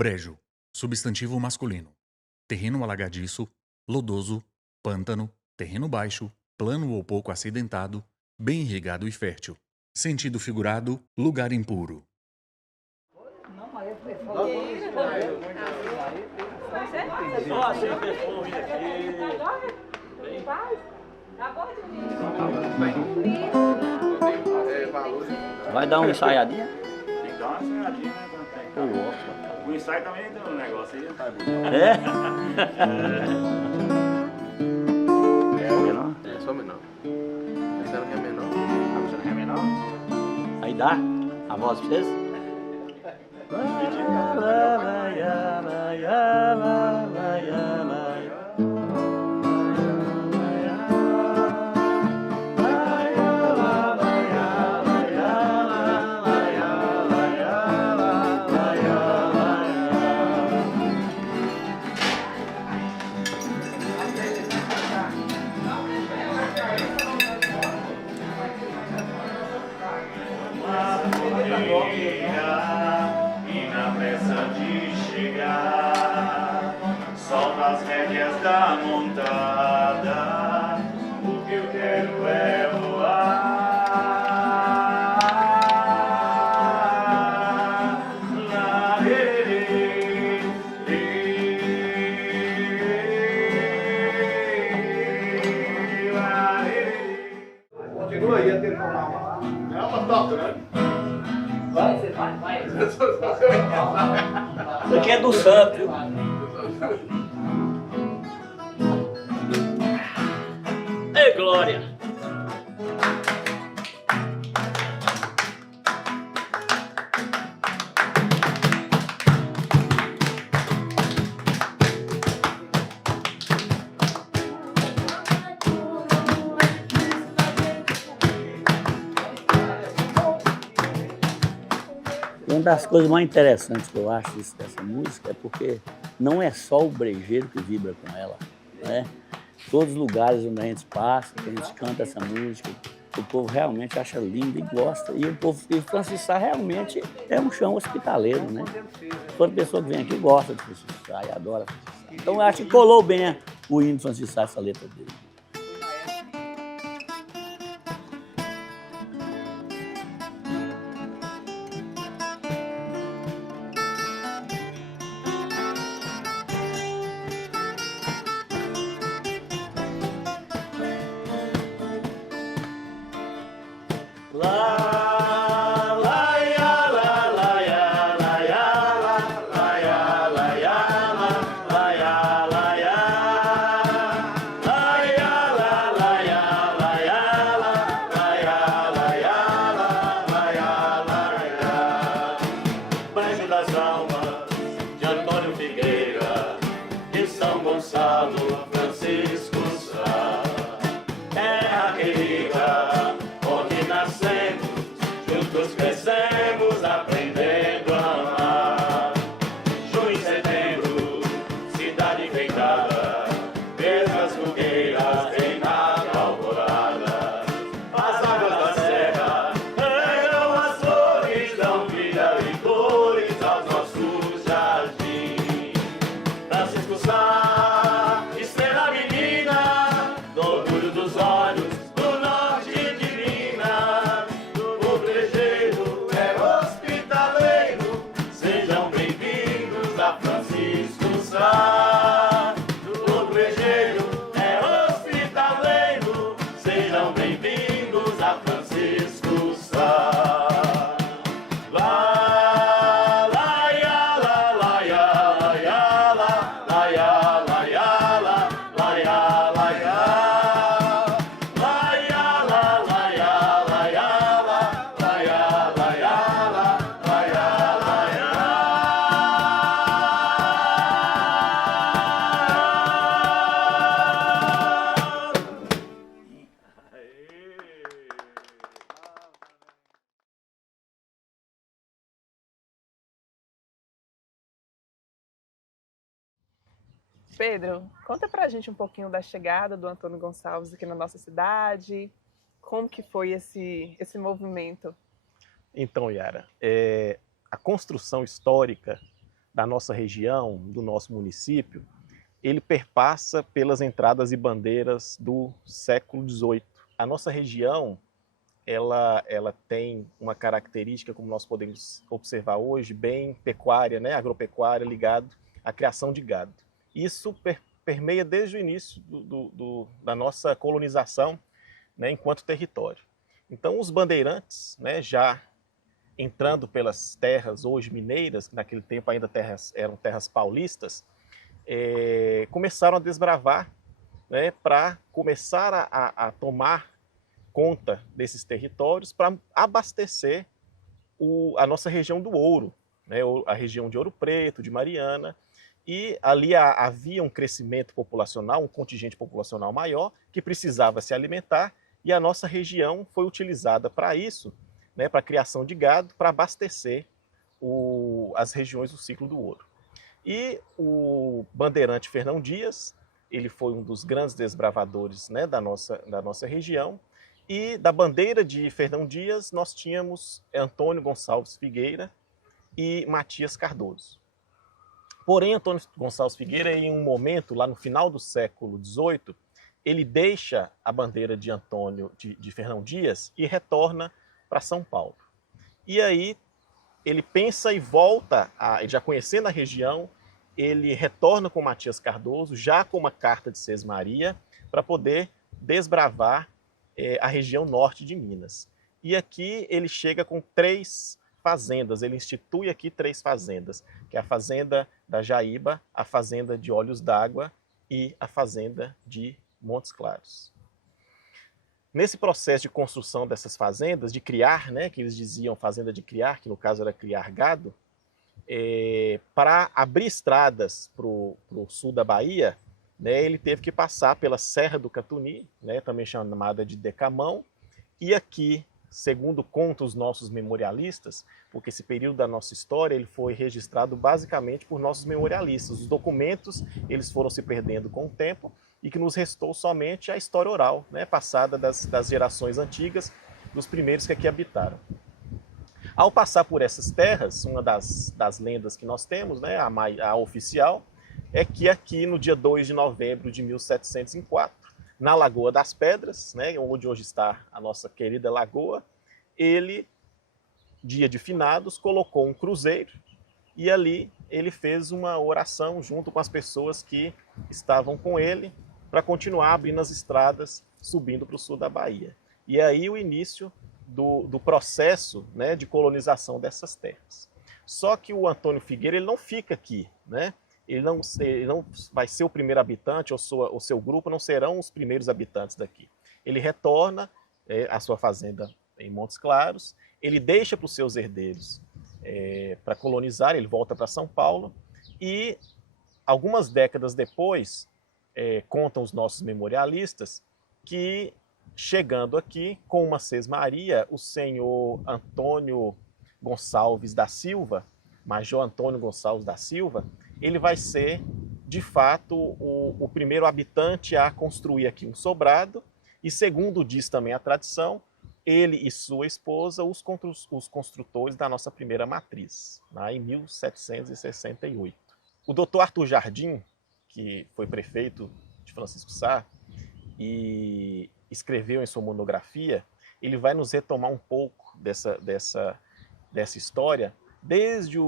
Brejo, substantivo masculino. Terreno alagadiço, lodoso, pântano, terreno baixo, plano ou pouco acidentado, bem irrigado e fértil. Sentido figurado, lugar impuro. Vai dar uma ensaiadinha? Tem que dar uma ensaiadinha, né? O ensaio também tem um negócio aí, tá bom. É? É só menor. Essa era minha menor. Ah, você não é menor? Aí dá a voz pra vocês? E na pressa de chegar, solta as rédeas da montada. O que eu quero é voar. Lá, lê, lê, lê, lá, lê. Continua aí até o final. É uma torta, né? Isso aqui é do santo, viu? Ei, Glória! Uma das coisas mais interessantes que eu acho dessa música é porque não é só o brejeiro que vibra com ela, né? Todos os lugares onde a gente passa, que a gente canta essa música, o povo realmente acha linda e gosta. E o povo, e Francis Sá realmente é um chão hospitaleiro, né? Toda pessoa que vem aqui gosta de Francis Sá e adora Francis Sá. Então eu acho que colou bem o hino de Francis Sá, essa letra dele. Banho das almas de Antônio Figueira, de São Gonçalo, Francisco Sá. Terra querida, onde nascemos, juntos crescemos, aprendendo a amar. Junho e setembro, cidade enfeitada, mesmo as fogueiras reinava a alvorada. As águas da serra regam as flores, dão vida e cores aos nossos jardins. Francisco Sá, estrela menina, do orgulho dos olhos, do norte de Minas. O brejeiro é hospitaleiro, sejam bem-vindos a Francisco Sá. O brejeiro é hospitaleiro, sejam bem-vindos a Francisco Sá. Lá, lá, ia, lá, lá, ia, lá, ia, lá, lá, ia, lá, ia, lá, lá, ia, lá, ia. Lá, ia, lá, lá, ia, lá, ia, lá, lá, ia, lá, ia, lá, lá, ia, lá, ia. Pedro, conta pra gente um pouquinho da chegada do Antônio Gonçalves aqui na nossa cidade. Como que foi esse movimento? Então, Yara, a construção histórica da nossa região, do nosso município, ele perpassa pelas entradas e bandeiras do século XVIII. A nossa região, ela tem uma característica, como nós podemos observar hoje, bem pecuária, né? Agropecuária, ligado à criação de gado. Isso permeia desde o início da nossa colonização, né, enquanto território. Então, os bandeirantes, né, já entrando pelas terras hoje mineiras, que naquele tempo ainda eram terras paulistas, começaram a desbravar, né, para começar a tomar conta desses territórios para abastecer a nossa região do ouro, né, a região de Ouro Preto, de Mariana, e ali havia um crescimento populacional, um contingente populacional maior, que precisava se alimentar, e a nossa região foi utilizada para isso, né, para a criação de gado, para abastecer as regiões do ciclo do ouro. E o bandeirante Fernão Dias, ele foi um dos grandes desbravadores, né, da nossa região, e da bandeira de Fernão Dias nós tínhamos Antônio Gonçalves Figueira e Matias Cardoso. Porém, Antônio Gonçalves Figueira, em um momento, lá no final do século XVIII, ele deixa a bandeira de Fernão Dias e retorna para São Paulo. E aí ele pensa e volta, já conhecendo a região, ele retorna com Matias Cardoso, já com uma carta de Sesmaria, para poder desbravar a região norte de Minas. E aqui ele chega com 3 fazendas, ele institui aqui 3 fazendas, que é a fazenda da Jaíba, a fazenda de Olhos d'Água e a fazenda de Montes Claros. Nesse processo de construção dessas fazendas, de criar, né, que eles diziam fazenda de criar, que no caso era criar gado, para abrir estradas para o sul da Bahia, né, ele teve que passar pela Serra do Catuni, né, também chamada de Decamão, e aqui, segundo contam os nossos memorialistas, porque esse período da nossa história ele foi registrado basicamente por nossos memorialistas. Os documentos eles foram se perdendo com o tempo e que nos restou somente a história oral, né, passada das gerações antigas, dos primeiros que aqui habitaram. Ao passar por essas terras, uma das lendas que nós temos, né, a oficial, é que aqui no dia 2 de novembro de 1704, na Lagoa das Pedras, né, onde hoje está a nossa querida lagoa, ele, dia de finados, colocou um cruzeiro e ali ele fez uma oração junto com as pessoas que estavam com ele para continuar abrindo as estradas, subindo para o sul da Bahia. E aí o início do processo, né, de colonização dessas terras. Só que o Antônio Figueira ele não fica aqui, né? Ele não vai ser o primeiro habitante, o seu grupo não serão os primeiros habitantes daqui. Ele retorna à sua fazenda em Montes Claros, ele deixa para os seus herdeiros para colonizar, ele volta para São Paulo, e algumas décadas depois, contam os nossos memorialistas, que chegando aqui com uma sesmaria, o senhor Antônio Gonçalves da Silva, Major Antônio Gonçalves da Silva, ele vai ser, de fato, o primeiro habitante a construir aqui um sobrado, e segundo diz também a tradição, ele e sua esposa, os construtores da nossa primeira matriz, lá em 1768. O doutor Arthur Jardim, que foi prefeito de Francisco Sá, e escreveu em sua monografia, ele vai nos retomar um pouco dessa história, desde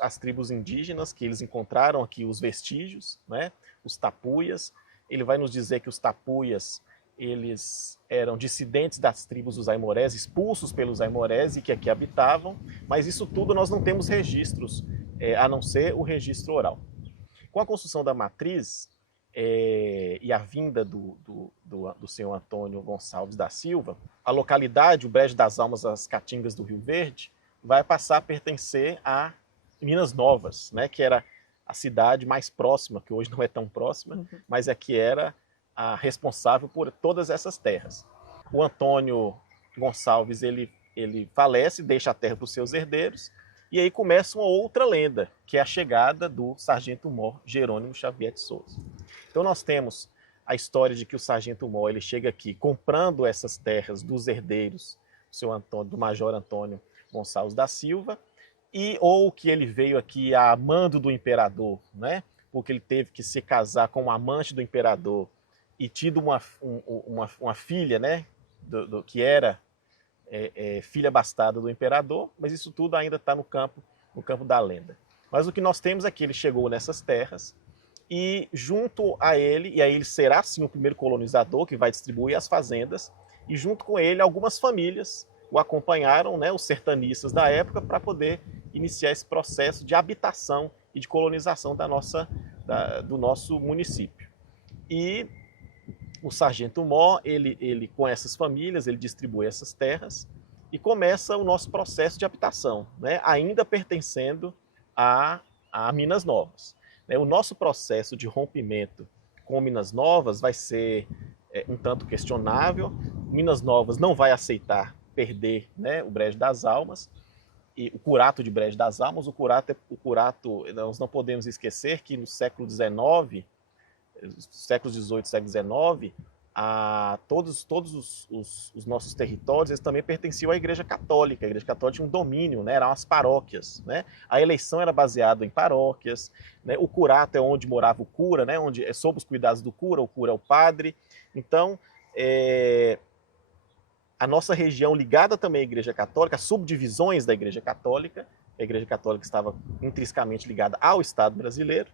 as tribos indígenas, que eles encontraram aqui os vestígios, né, os tapuias. Ele vai nos dizer que os tapuias eles eram dissidentes das tribos dos aimorés, expulsos pelos aimorés e que aqui habitavam, mas isso tudo nós não temos registros, a não ser o registro oral. Com a construção da matriz e a vinda do senhor Antônio Gonçalves da Silva, a localidade, o Brejo das Almas, as Caatingas do Rio Verde, vai passar a pertencer a Minas Novas, né, que era a cidade mais próxima, que hoje não é tão próxima, mas é que era a responsável por todas essas terras. O Antônio Gonçalves ele falece, deixa a terra para os seus herdeiros, e aí começa uma outra lenda, que é a chegada do sargento-mor Jerônimo Xavier de Souza. Então nós temos a história de que o sargento-mor ele chega aqui comprando essas terras dos herdeiros do Major Antônio Gonçalves da Silva, ou que ele veio aqui a mando do imperador, né? Porque ele teve que se casar com um amante do imperador e tido uma filha, né? Que era filha bastarda do imperador, mas isso tudo ainda está no campo da lenda. Mas o que nós temos é que ele chegou nessas terras e junto a ele, e aí ele será sim o primeiro colonizador que vai distribuir as fazendas, e junto com ele algumas famílias o acompanharam, né, os sertanistas da época, para poder iniciar esse processo de habitação e de colonização do nosso município. E o Sargento Mó, ele com essas famílias, ele distribui essas terras e começa o nosso processo de habitação, né, ainda pertencendo a Minas Novas. O nosso processo de rompimento com Minas Novas vai ser um tanto questionável. Minas Novas não vai aceitar perder, né, o Brejo das Almas, e o curato de Brejo das Almas. O curato, nós não podemos esquecer que no século XIX, séculos XVIII, século XIX, todos os nossos territórios eles também pertenciam à Igreja Católica. A Igreja Católica tinha um domínio, né? Eram as paróquias, né? A eleição era baseada em paróquias, né? O curato é onde morava o cura, né? Onde sob os cuidados do cura, o cura é o padre. Então, a nossa região ligada também à Igreja Católica, as subdivisões da Igreja Católica, a Igreja Católica estava intrinsecamente ligada ao Estado brasileiro.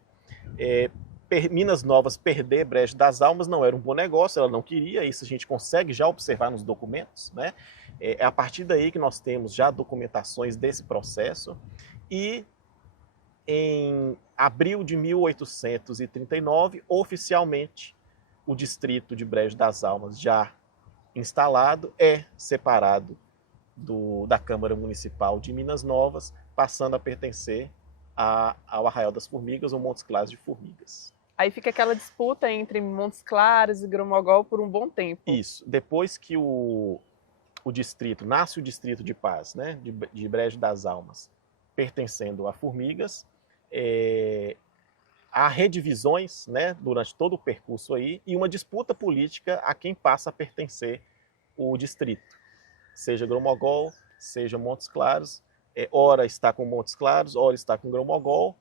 Minas Novas perder Brejo das Almas não era um bom negócio, ela não queria, isso a gente consegue já observar nos documentos, né? É a partir daí que nós temos já documentações desse processo, e em abril de 1839, oficialmente, o distrito de Brejo das Almas, já instalado, é separado da Câmara Municipal de Minas Novas, passando a pertencer ao Arraial das Formigas, ou Montes Claros de Formigas. Aí fica aquela disputa entre Montes Claros e Grão-Mogol por um bom tempo. Isso. Depois que nasce o distrito de Paz, né, de Brejo das Almas, pertencendo a Formigas, há redivisões, né, durante todo o percurso aí, e uma disputa política a quem passa a pertencer o distrito. Seja Grão-Mogol, seja Montes Claros, ora está com Montes Claros, ora está com Grão-Mogol,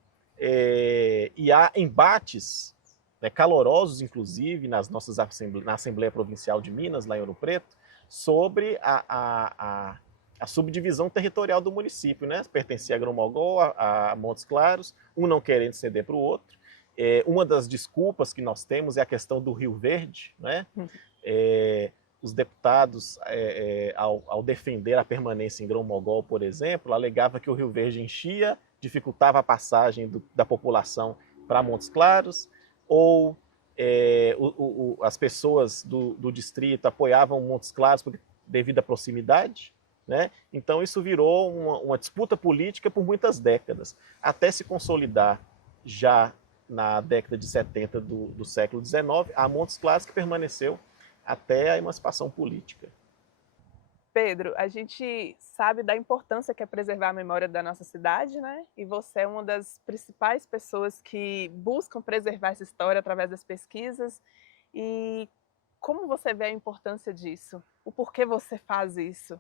e há embates, né, calorosos, inclusive, na Assembleia Provincial de Minas, lá em Ouro Preto, sobre a subdivisão territorial do município, né? Pertencia a Grão-Mogol, a Montes Claros, um não querendo ceder para o outro. Uma das desculpas que nós temos é a questão do Rio Verde, né? Os deputados, ao defender a permanência em Grão-Mogol, por exemplo, alegava que o Rio Verde enchia, dificultava a passagem da população para Montes Claros, ou as pessoas do distrito apoiavam Montes Claros devido à proximidade, né? Então isso virou uma disputa política por muitas décadas, até se consolidar já na década de 70 do século XIX, a Montes Claros, que permaneceu até a emancipação política. Pedro, a gente sabe da importância que é preservar a memória da nossa cidade, né? E você é uma das principais pessoas que buscam preservar essa história através das pesquisas. E como você vê a importância disso? O porquê você faz isso?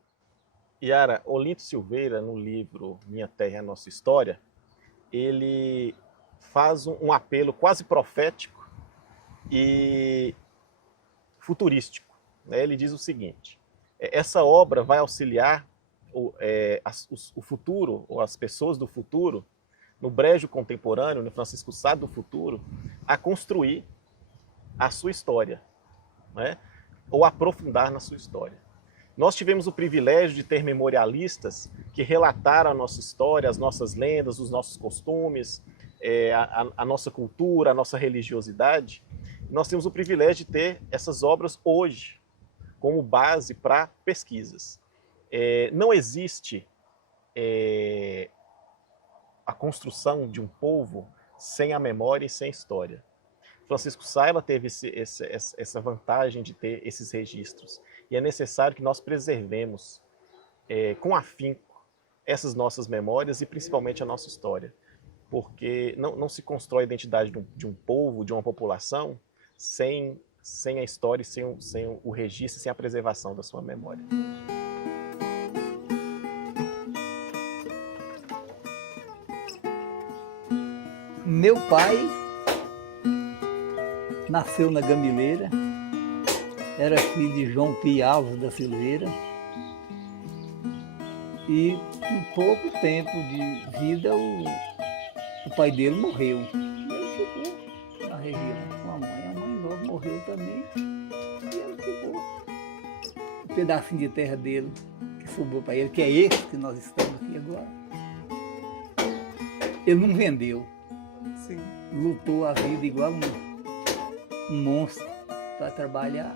Yara, Olinto Silveira, no livro Minha Terra é a Nossa História, ele faz um apelo quase profético e futurístico, né? Ele diz o seguinte: essa obra vai auxiliar o futuro, ou as pessoas do futuro, no Brejo contemporâneo, no Francisco Sá do futuro, a construir a sua história, né? Ou aprofundar na sua história. Nós tivemos o privilégio de ter memorialistas que relataram a nossa história, as nossas lendas, os nossos costumes, a nossa cultura, a nossa religiosidade. Nós temos o privilégio de ter essas obras hoje como base para pesquisas. Não existe a construção de um povo sem a memória e sem a história. Francisco Sá teve essa vantagem de ter esses registros. E é necessário que nós preservemos com afinco essas nossas memórias e principalmente a nossa história. Porque não se constrói a identidade de um povo, de uma população, sem a história, sem o registro, sem a preservação da sua memória. Meu pai nasceu na Gamileira, era filho de João Pio Alves da Silveira, e em pouco tempo de vida o pai dele morreu. Ele ficou na região com a mãe logo morreu também, e ele ficou. Um pedacinho de terra dele que sobrou para ele, que é esse que nós estamos aqui agora, ele não vendeu. Sim. Lutou a vida igual um monstro para trabalhar.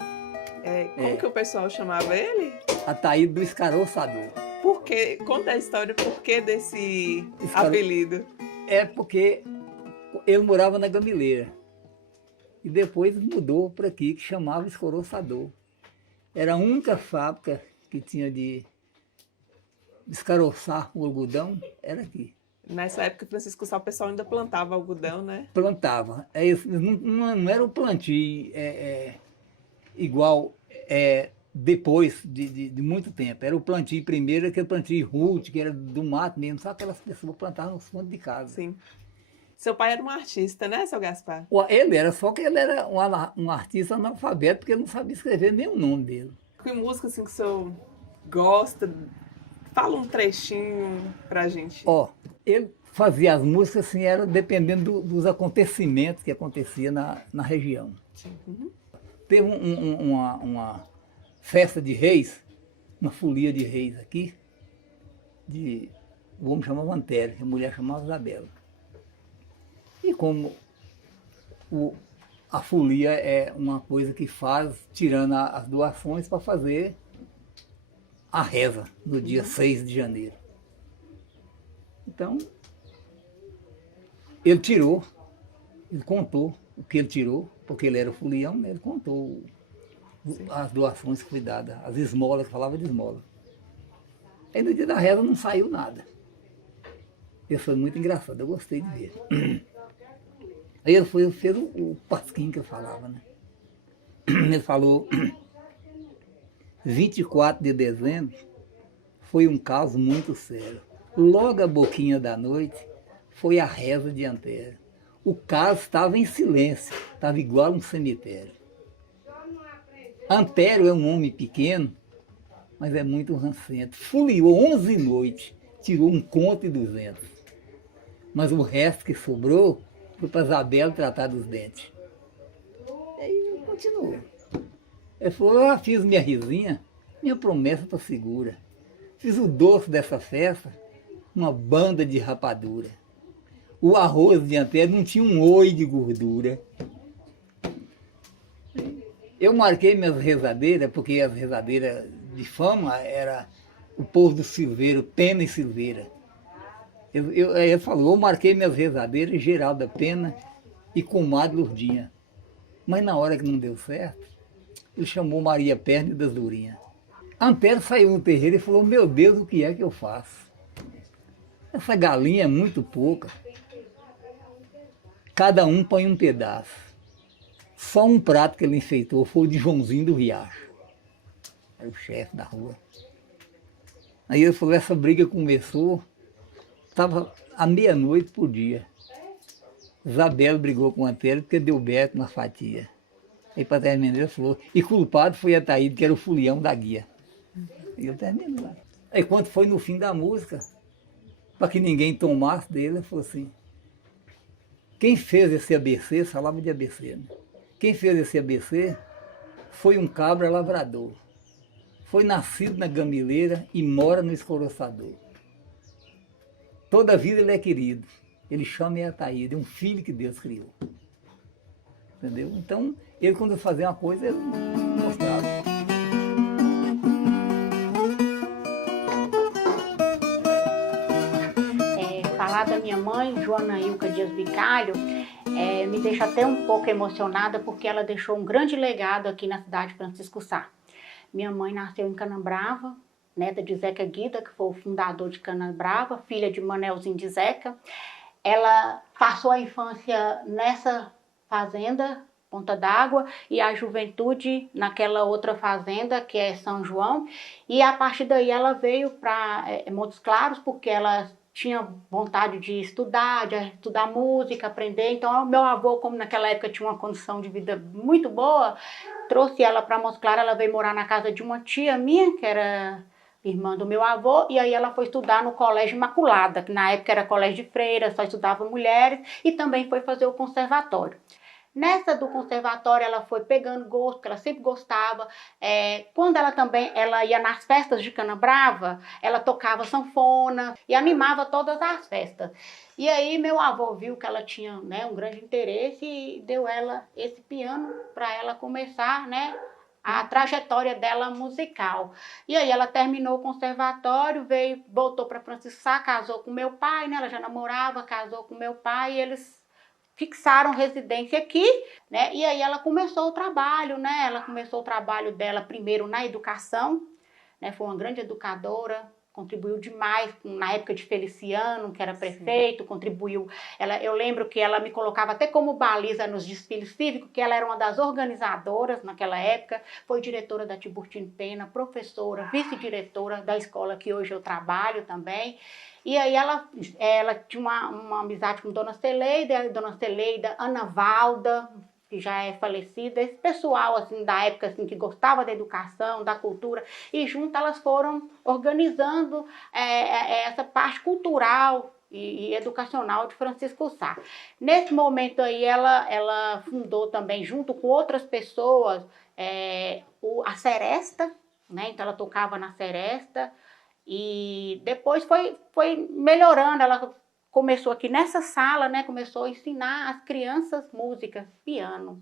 Como que o pessoal chamava ele? Ataíde do Escaroçador. Por quê? Conta a história, por que desse apelido? É porque ele morava na Gamileira. E depois mudou para aqui, que chamava Escaroçador. Era a única fábrica que tinha de descaroçar o algodão, era aqui. Nessa época, Francisco Sá, o pessoal ainda plantava algodão, né? Plantava. Não era o plantio igual depois de muito tempo. Era o plantio primeiro, aquele plantio rude, que era do mato mesmo, só aquelas pessoas plantavam nos fundos de casa. Sim. Seu pai era um artista, né, seu Gaspar? Ele era, só que ele era um artista analfabeto, porque ele não sabia escrever nem o nome dele. Que música assim que o senhor gosta? Fala um trechinho pra gente. Ele fazia as músicas assim, era dependendo dos acontecimentos que acontecia na região. Uhum. Teve uma festa de reis, uma folia de reis aqui, o homem chamava Antério, a mulher chamava Isabela. E como a folia é uma coisa que faz, tirando as doações, para fazer a reza no dia 6 de janeiro. Então, ele contou o que ele tirou, porque ele era folião, né? Ele contou as doações que foi dadas, as esmolas, que falava de esmola. Aí no dia da reza não saiu nada. Isso foi muito engraçado, eu gostei de ver. Aí ele fez o pasquim que eu falava, né? Ele falou, 24 de dezembro foi um caso muito sério. Logo a boquinha da noite foi a reza de Antério. O caso estava em silêncio, estava igual um cemitério. Antério é um homem pequeno, mas é muito rancento. Foliou 11 noites, tirou 1 conto e 200. Mas o resto que sobrou foi para Isabela tratar dos dentes. Aí continuou. Ele falou, eu fiz minha risinha, minha promessa está segura. Fiz o doce dessa festa, uma banda de rapadura. O arroz de Antério não tinha um oi de gordura. Eu marquei minhas rezadeiras, porque as rezadeiras de fama era o povo do Silveiro, Pena e Silveira. Ele falou, eu marquei minhas rezadeiras, Geralda Pena e Comadre Lourdinha. Mas na hora que não deu certo, ele chamou Maria Perna e das Durinhas. Antério saiu no terreiro e falou, meu Deus, o que é que eu faço? Essa galinha é muito pouca. Cada um põe um pedaço. Só um prato que ele enfeitou foi o de Joãozinho do Riacho. Era o chefe da rua. Aí ele falou, essa briga começou, estava à meia-noite por dia. Isabela brigou com o Antério porque deu beco na fatia. Aí para terminar ele falou, e culpado foi Ataíde, que era o folião da guia. E eu termino lá. Aí quando foi no fim da música, para que ninguém tomasse dele, ele falou assim, quem fez esse ABC, falava de ABC, né? Quem fez esse ABC foi um cabra lavrador. Foi nascido na Gamileira e mora no Escoroçador. Toda a vida ele é querido. Ele chama Ataíde, é um filho que Deus criou. Entendeu? Então, ele quando fazia uma coisa, ele mostrava. Falar da minha mãe, Joana Ilka Dias Bicalho, me deixa até um pouco emocionada, porque ela deixou um grande legado aqui na cidade de Francisco Sá. Minha mãe nasceu em Canabrava, neta de Zeca Guida, que foi o fundador de Canabrava, filha de Manelzinho de Zeca. Ela passou a infância nessa fazenda, Ponta d'Água, e a juventude naquela outra fazenda, que é São João. E a partir daí ela veio para Montes Claros, porque ela tinha vontade de estudar música, aprender. Então, o meu avô, como naquela época tinha uma condição de vida muito boa, trouxe ela para Montes Claros. Ela veio morar na casa de uma tia minha, que era irmã do meu avô, e aí ela foi estudar no Colégio Imaculada, que na época era colégio de freiras, só estudava mulheres, e também foi fazer o conservatório. Nessa do conservatório, ela foi pegando gosto, porque ela sempre gostava. Quando ela ia nas festas de Canabrava, ela tocava sanfona e animava todas as festas. E aí meu avô viu que ela tinha, né, um grande interesse e deu ela esse piano para ela começar, né, a trajetória dela musical. E aí ela terminou o conservatório, voltou para Francisco Sá, casou com meu pai, né, ela já namorava, casou com meu pai, e eles fixaram residência aqui, né? E aí ela começou o trabalho, né? Ela começou o trabalho dela primeiro na educação, né? Foi uma grande educadora, contribuiu demais na época de Feliciano, que era prefeito, contribuiu. Eu lembro que ela me colocava até como baliza nos desfiles cívicos, que ela era uma das organizadoras naquela época, foi diretora da Tiburtino Pena, professora, vice-diretora da escola que hoje eu trabalho também. E aí ela tinha uma amizade com Dona Celeida, Ana Valda, que já é falecida, esse pessoal assim, da época assim, que gostava da educação, da cultura, e junto elas foram organizando essa parte cultural e educacional de Francisco Sá. Nesse momento aí ela fundou também, junto com outras pessoas, a Seresta, né? Então ela tocava na Seresta, e depois foi melhorando. Ela começou aqui nessa sala, né? Começou a ensinar as crianças música, piano,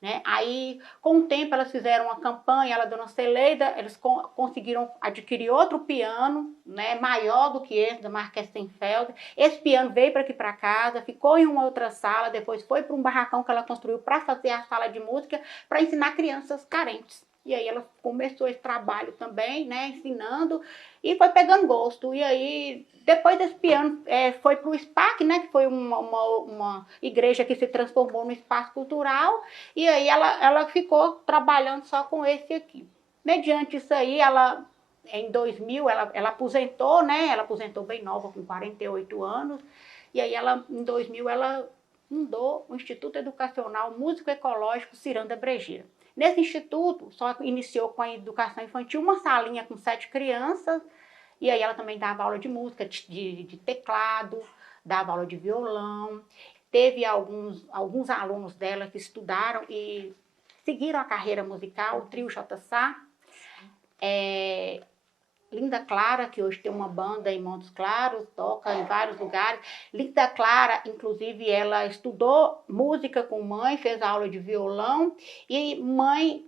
né? Aí, com o tempo, elas fizeram uma campanha, ela e a Dona Celeida, eles conseguiram adquirir outro piano, né? Maior do que esse, da marca Essenfeld. Esse piano veio para aqui para casa, ficou em uma outra sala, depois foi para um barracão que ela construiu para fazer a sala de música, para ensinar crianças carentes. E aí ela começou esse trabalho também, né, ensinando, e foi pegando gosto. E aí, depois desse piano, foi para o SPAC, né, que foi uma igreja que se transformou no espaço cultural, e aí ela ficou trabalhando só com esse aqui. Mediante isso aí, em 2000, ela aposentou, né, ela aposentou bem nova, com 48 anos, e aí em 2000 ela fundou o Instituto Educacional Músico Ecológico Ciranda Brejeira. Nesse instituto, só iniciou com a educação infantil, uma salinha com 7 crianças, e aí ela também dava aula de música, de teclado, dava aula de violão. Teve alguns alunos dela que estudaram e seguiram a carreira musical, o trio J. Sá. Linda Clara, que hoje tem uma banda em Montes Claros, toca em vários lugares. Linda Clara, inclusive, ela estudou música com mãe, fez aula de violão, e mãe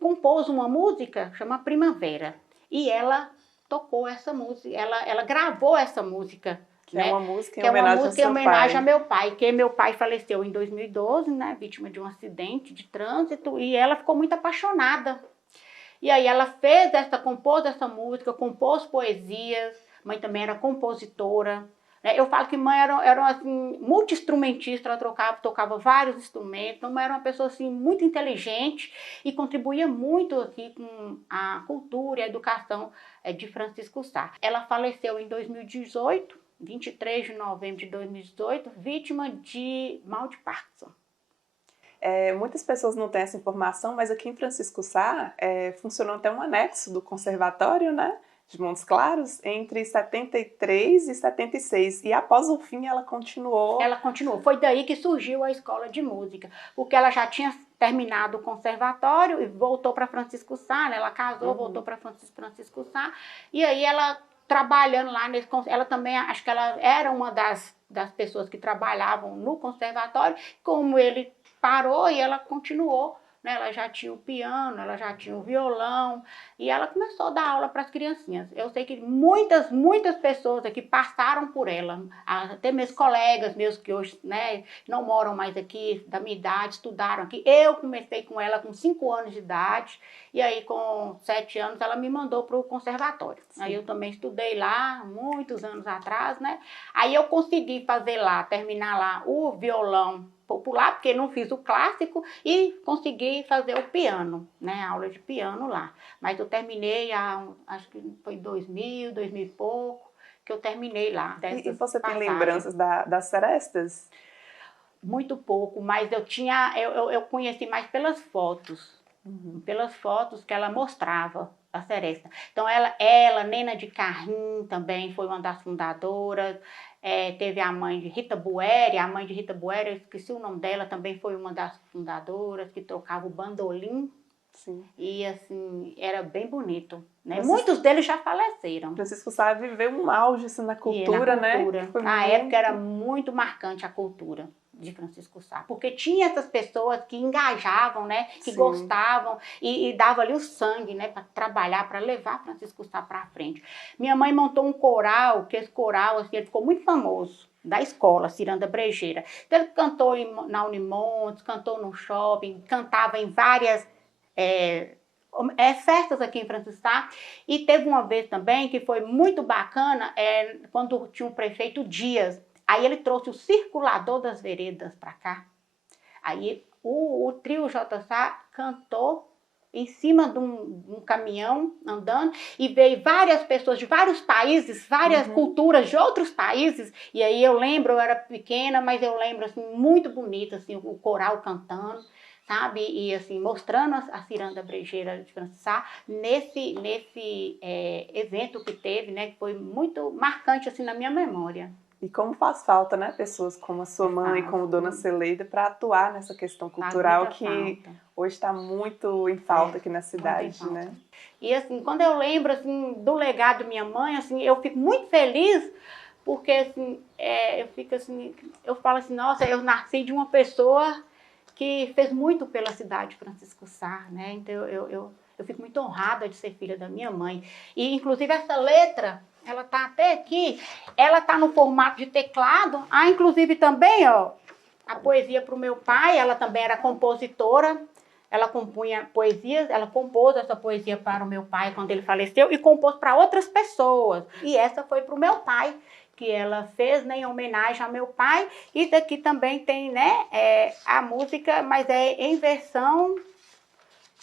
compôs uma música chamada Primavera. E ela tocou essa música, ela gravou essa música. Que é uma música em homenagem a meu pai, que meu pai faleceu em 2012, né, vítima de um acidente de trânsito, e ela ficou muito apaixonada. E aí ela compôs essa música, compôs poesias, mãe também era compositora. Né? Eu falo que mãe era assim, multi-instrumentista, ela tocava vários instrumentos, então mãe era uma pessoa assim, muito inteligente e contribuía muito aqui com a cultura e a educação de Francisco Sá. Ela faleceu em 2018, 23 de novembro de 2018, vítima de mal de Parkinson. Muitas pessoas não têm essa informação, mas aqui em Francisco Sá funcionou até um anexo do conservatório, né, de Montes Claros, entre 73 e 76. E após o fim ela continuou. Ela continuou. Foi daí que surgiu a escola de música, porque ela já tinha terminado o conservatório e voltou para Francisco Sá, né? Ela casou, voltou para Francisco Sá, e aí ela trabalhando lá ela também, acho que ela era uma das pessoas que trabalhavam no conservatório, como ele parou e ela continuou, né? Ela já tinha o piano, ela já tinha o violão, e ela começou a dar aula para as criancinhas. Eu sei que muitas pessoas aqui passaram por ela, até meus colegas meus que hoje, né, não moram mais aqui, da minha idade, estudaram aqui. Eu comecei com ela com 5 anos de idade, e aí com 7 anos ela me mandou para o conservatório. Sim. Aí eu também estudei lá, muitos anos atrás, né? Aí eu consegui fazer lá, terminar lá o violão popular, porque não fiz o clássico, e consegui fazer o piano, né, aula de piano lá. Mas eu terminei, acho que foi 2000 e pouco, que eu terminei lá. E você tem passagens. lembranças das serestas? Muito pouco, mas eu conheci mais pelas fotos. Pelas fotos que ela mostrava a seresta. Então ela Nena de Carrim também foi uma das fundadoras. Teve a mãe de Rita Bueri, eu esqueci o nome dela, também foi uma das fundadoras, que tocava o bandolim. Sim. E assim, era bem bonito, né? Francisco... Muitos deles já faleceram. Francisco Sá viveu um auge assim, na cultura, né? Na época era muito marcante a cultura de Francisco Sá, porque tinha essas pessoas que engajavam, né, que Sim. gostavam e dava ali o sangue, né, para trabalhar, para levar Francisco Sá para frente. Minha mãe montou um coral, que esse coral assim, ele ficou muito famoso, da escola Ciranda Brejeira. Então ele cantou na Unimontes, cantou no shopping, cantava em várias festas aqui em Francisco Sá. E teve uma vez também que foi muito bacana, quando tinha o prefeito Dias. Aí ele trouxe o circulador das veredas para cá. Aí o trio J. Sá cantou em cima de um caminhão andando e veio várias pessoas de vários países, várias culturas de outros países. E aí eu lembro, eu era pequena, mas eu lembro assim, muito bonito assim, o coral cantando, sabe? E assim, mostrando a Ciranda Brejeira de Francisco Sá nesse evento que teve, né? Que foi muito marcante assim, na minha memória. E como faz falta, né, pessoas como a sua mãe, como Dona Celeida, para atuar nessa questão cultural que hoje está muito em falta aqui na cidade, né? E assim, quando eu lembro assim do legado da minha mãe, assim, eu fico muito feliz porque assim, eu falo assim, nossa, eu nasci de uma pessoa que fez muito pela cidade de Francisco Sá, né? Então eu fico muito honrada de ser filha da minha mãe. E inclusive essa letra, ela tá até aqui, ela tá no formato de teclado. Inclusive também, ó, a poesia para o meu pai, ela também era compositora, ela compunha poesias, ela compôs essa poesia para o meu pai quando ele faleceu e compôs para outras pessoas. E essa foi para o meu pai, que ela fez, né, em homenagem ao meu pai. E daqui também tem, né, a música, mas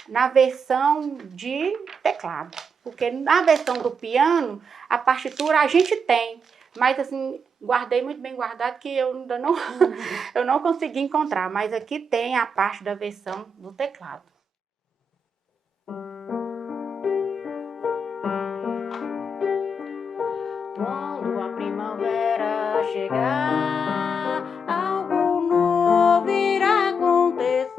na versão de teclado. Porque na versão do piano, a partitura a gente tem, mas assim, guardei muito bem guardado que eu ainda não, eu não consegui encontrar. Mas aqui tem a parte da versão do teclado. Quando a primavera chegar, algo novo irá acontecer.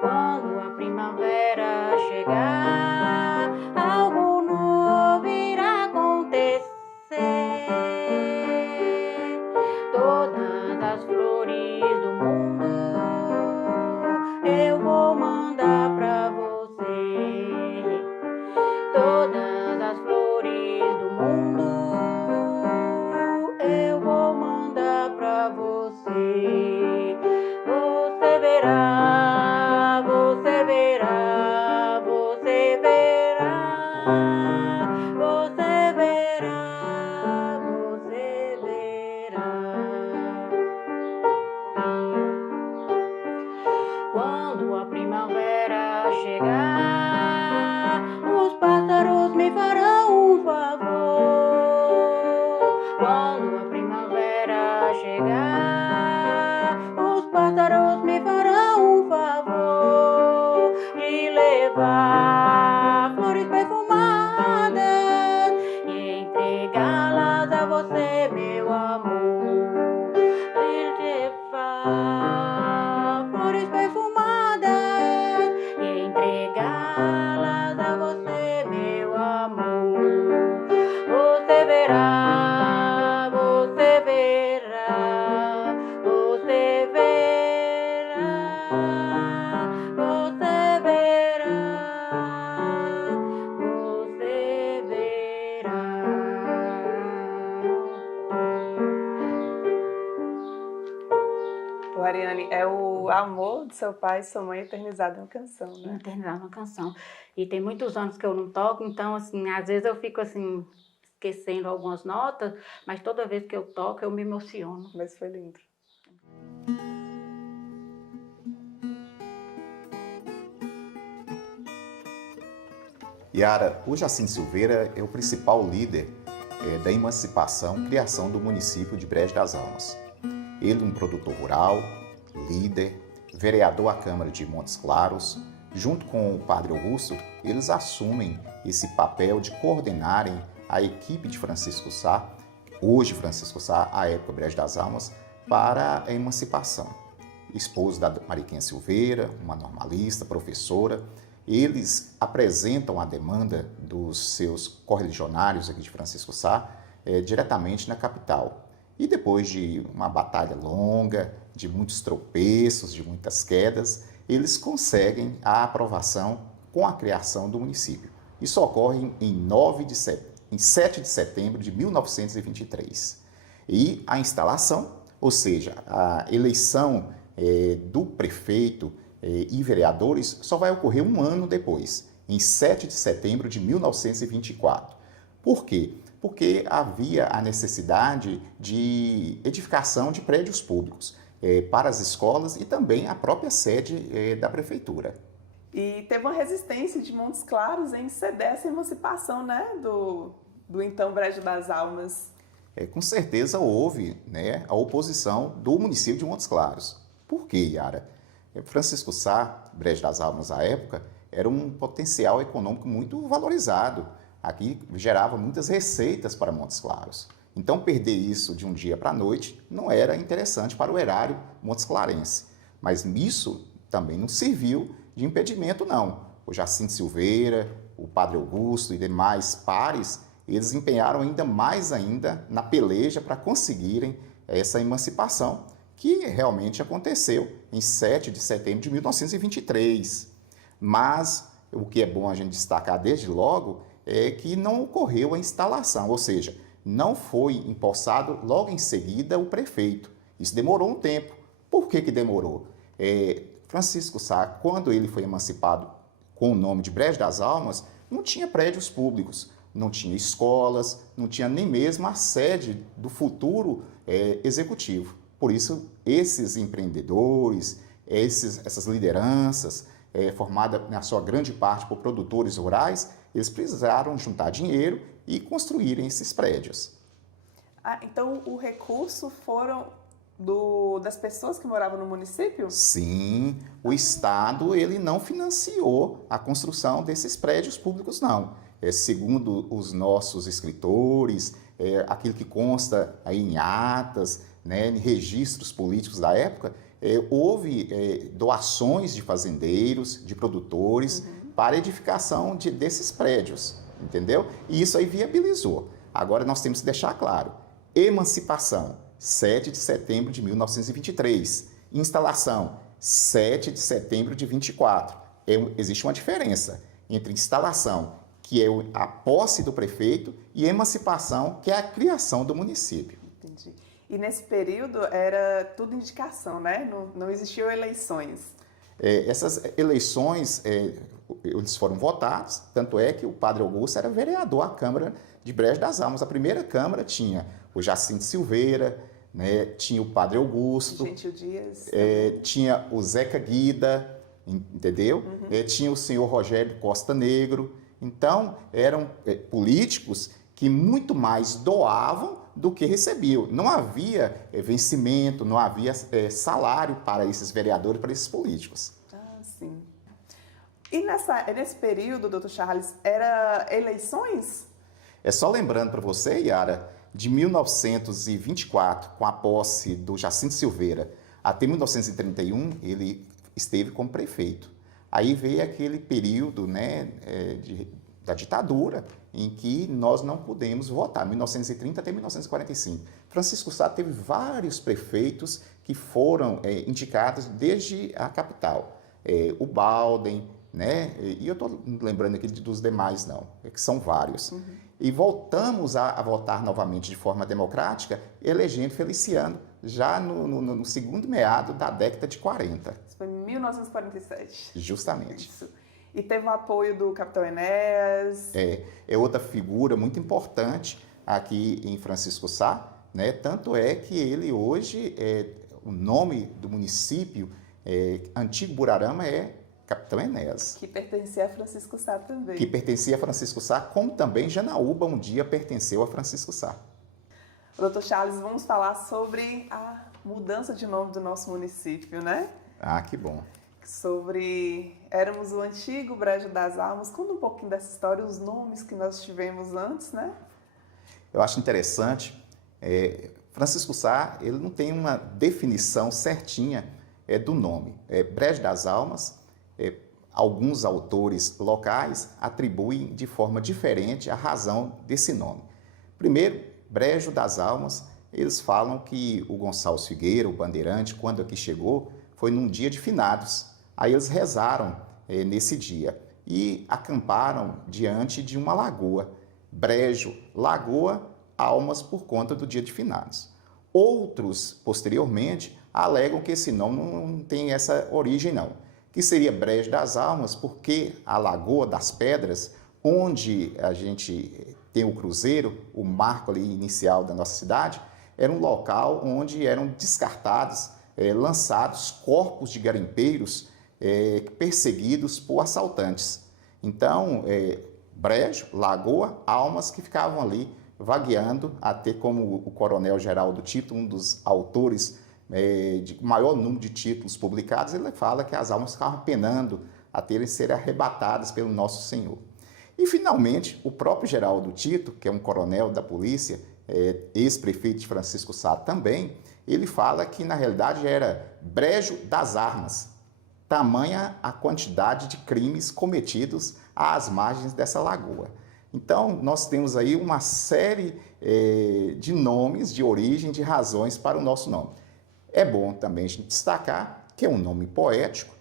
Quando a primavera chegar, algo novo irá acontecer. Todas as flores do mundo eu vou mandar pra você. Todas as flores do mundo eu vou mandar pra você. Você verá, você verá, você verá, você verá, você verá. Quando a primavera chegar, os pássaros me farão um favor. Quando a primavera chegar, os pássaros me farão um favor de levar flores perfumadas e entregá-las a você, meu amor. De levar flores perfumadas e entregá-las a você, meu amor. Você verá, você verá, você verá, você verá, você verá. Ariane, é o amor do seu pai e sua mãe eternizado em uma canção, né? Eternizado uma canção. E tem muitos anos que eu não toco, então, assim, às vezes eu fico, assim, esquecendo algumas notas, mas toda vez que eu toco, eu me emociono. Mas foi lindo. Yara, o Jacinto Silveira é o principal líder da emancipação e criação do município de Brejo das Almas. Ele, um produtor rural, líder, vereador à Câmara de Montes Claros, junto com o Padre Augusto, eles assumem esse papel de coordenarem a equipe de Francisco Sá, hoje Francisco Sá, à época Brejo das Almas, para a emancipação. Esposo da Mariquinha Silveira, uma normalista, professora, eles apresentam a demanda dos seus correligionários aqui de Francisco Sá diretamente na capital. E depois de uma batalha longa, de muitos tropeços, de muitas quedas, eles conseguem a aprovação com a criação do município. Isso ocorre em 7 de setembro de 1923. E a instalação, ou seja, a eleição do prefeito e vereadores só vai ocorrer um ano depois, em 7 de setembro de 1924. Por quê? Porque havia a necessidade de edificação de prédios públicos para as escolas e também a própria sede da prefeitura. E teve uma resistência de Montes Claros em ceder essa emancipação, né, do então Brejo das Almas. Com certeza houve, né, a oposição do município de Montes Claros. Por quê, Yara? Francisco Sá, Brejo das Almas à época, era um potencial econômico muito valorizado. Aqui gerava muitas receitas para Montes Claros. Então, perder isso de um dia para a noite não era interessante para o erário montesclarense. Mas isso também não serviu de impedimento, não. O Jacinto Silveira, o Padre Augusto e demais pares, eles empenharam ainda na peleja para conseguirem essa emancipação, que realmente aconteceu em 7 de setembro de 1923. Mas o que é bom a gente destacar desde logo é que não ocorreu a instalação, ou seja, não foi empossado logo em seguida o prefeito. Isso demorou um tempo. Por que demorou? Francisco Sá, quando ele foi emancipado com o nome de Brejo das Almas, não tinha prédios públicos, não tinha escolas, não tinha nem mesmo a sede do futuro executivo. Por isso, esses empreendedores, essas lideranças, formadas na sua grande parte por produtores rurais, eles precisaram juntar dinheiro e construírem esses prédios. Então o recurso foram das pessoas que moravam no município? Sim, o Estado ele não financiou a construção desses prédios públicos, não. Segundo os nossos escritores, aquilo que consta aí em atas, né, em registros políticos da época, houve doações de fazendeiros, de produtores, para a edificação desses prédios, entendeu? E isso aí viabilizou. Agora nós temos que deixar claro, emancipação, 7 de setembro de 1923, instalação, 7 de setembro de 24. Existe uma diferença entre instalação, que é a posse do prefeito, e emancipação, que é a criação do município. Entendi. E nesse período era tudo indicação, né? Não existiam eleições. Essas eleições, eles foram votados, tanto é que o Padre Augusto era vereador à Câmara de Brejo das Almas. A primeira Câmara tinha o Jacinto Silveira, né, tinha o Padre Augusto, Gentil Dias, tinha o Zeca Guida, entendeu? Tinha o senhor Rogério Costa Negro. Então, eram políticos que muito mais doavam do que recebiam. Não havia vencimento, não havia salário para esses vereadores, para esses políticos. Ah, sim. E nesse período, doutor Charles, era eleições? Só lembrando para você, Yara, de 1924, com a posse do Jacinto Silveira, até 1931, ele esteve como prefeito. Aí veio aquele período, né, da ditadura, em que nós não pudemos votar, 1930 até 1945. Francisco Sá teve vários prefeitos que foram indicados desde a capital. O Balden, né? E eu estou lembrando aqui dos demais, não, que são vários. E voltamos a votar novamente de forma democrática, elegendo Feliciano, já no segundo meado da década de 40. Isso foi em 1947. Justamente. Isso. E teve o apoio do capitão Enéas. É outra figura muito importante aqui em Francisco Sá, né? Tanto é que ele hoje, o nome do município, Antigo Burarama, é Capitão Enéas, Que pertencia a Francisco Sá também. que pertencia a Francisco Sá, como também Janaúba um dia pertenceu a Francisco Sá. Doutor Charles, vamos falar sobre a mudança de nome do nosso município, né? Ah, que bom. Éramos o antigo Brejo das Almas. Conta um pouquinho dessa história, os nomes que nós tivemos antes, né? Eu acho interessante, Francisco Sá, ele não tem uma definição certinha do nome. Brejo das Almas, alguns autores locais atribuem de forma diferente a razão desse nome. Primeiro, Brejo das Almas, eles falam que o Gonçalves Figueira, o bandeirante, quando aqui chegou, foi num dia de finados. Aí eles rezaram nesse dia e acamparam diante de uma lagoa. Brejo, lagoa, almas por conta do dia de finados. Outros, posteriormente, alegam que esse nome não tem essa origem não, que seria Brejo das Almas porque a Lagoa das Pedras, onde a gente tem o cruzeiro, o marco ali inicial da nossa cidade, era um local onde eram descartados, lançados corpos de garimpeiros perseguidos por assaltantes. Então, brejo, lagoa, almas que ficavam ali vagueando, até como o coronel Geraldo Tito, um dos autores de maior número de títulos publicados, ele fala que as almas ficavam penando até serem arrebatadas pelo nosso Senhor. E, finalmente, o próprio Geraldo Tito, que é um coronel da polícia, ex-prefeito de Francisco Sá também, ele fala que, na realidade, era brejo das armas, tamanha a quantidade de crimes cometidos às margens dessa lagoa. Então, nós temos aí uma série de nomes, de origem, de razões para o nosso nome. É bom também a gente destacar que é um nome poético,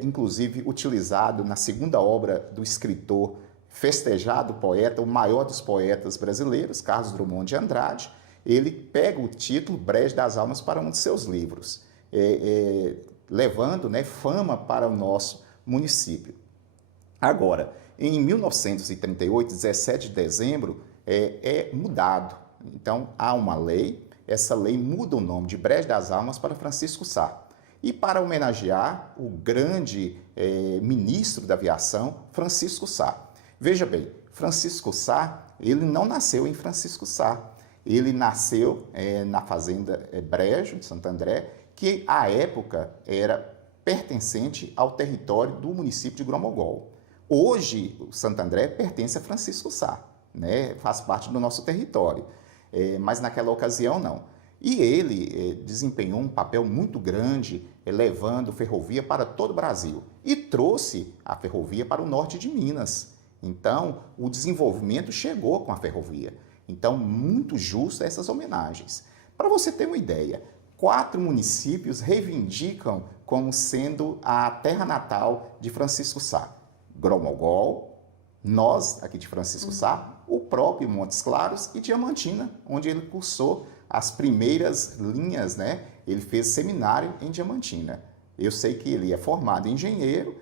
inclusive utilizado na segunda obra do escritor festejado poeta, o maior dos poetas brasileiros, Carlos Drummond de Andrade. Ele pega o título Brejo das Almas para um de seus livros, levando fama para o nosso município. Agora, em 1938, 17 de dezembro, é mudado. Então, há uma lei, essa lei muda o nome de Brejo das Almas para Francisco Sá. E para homenagear o grande ministro da aviação, Francisco Sá. Veja bem, Francisco Sá, ele não nasceu em Francisco Sá. Ele nasceu na fazenda Brejo, de Santo André, que à época era pertencente ao território do município de Gromogol. Hoje, o Santo André pertence a Francisco Sá, faz parte do nosso território, mas naquela ocasião não. E ele desempenhou um papel muito grande, levando ferrovia para todo o Brasil e trouxe a ferrovia para o norte de Minas. Então, o desenvolvimento chegou com a ferrovia. Então, muito justo essas homenagens. Para você ter uma ideia, 4 municípios reivindicam como sendo a terra natal de Francisco Sá. Gromogol, nós, aqui de Francisco Sá, o próprio Montes Claros e Diamantina, onde ele cursou as primeiras linhas, Ele fez seminário em Diamantina. Eu sei que ele é formado engenheiro,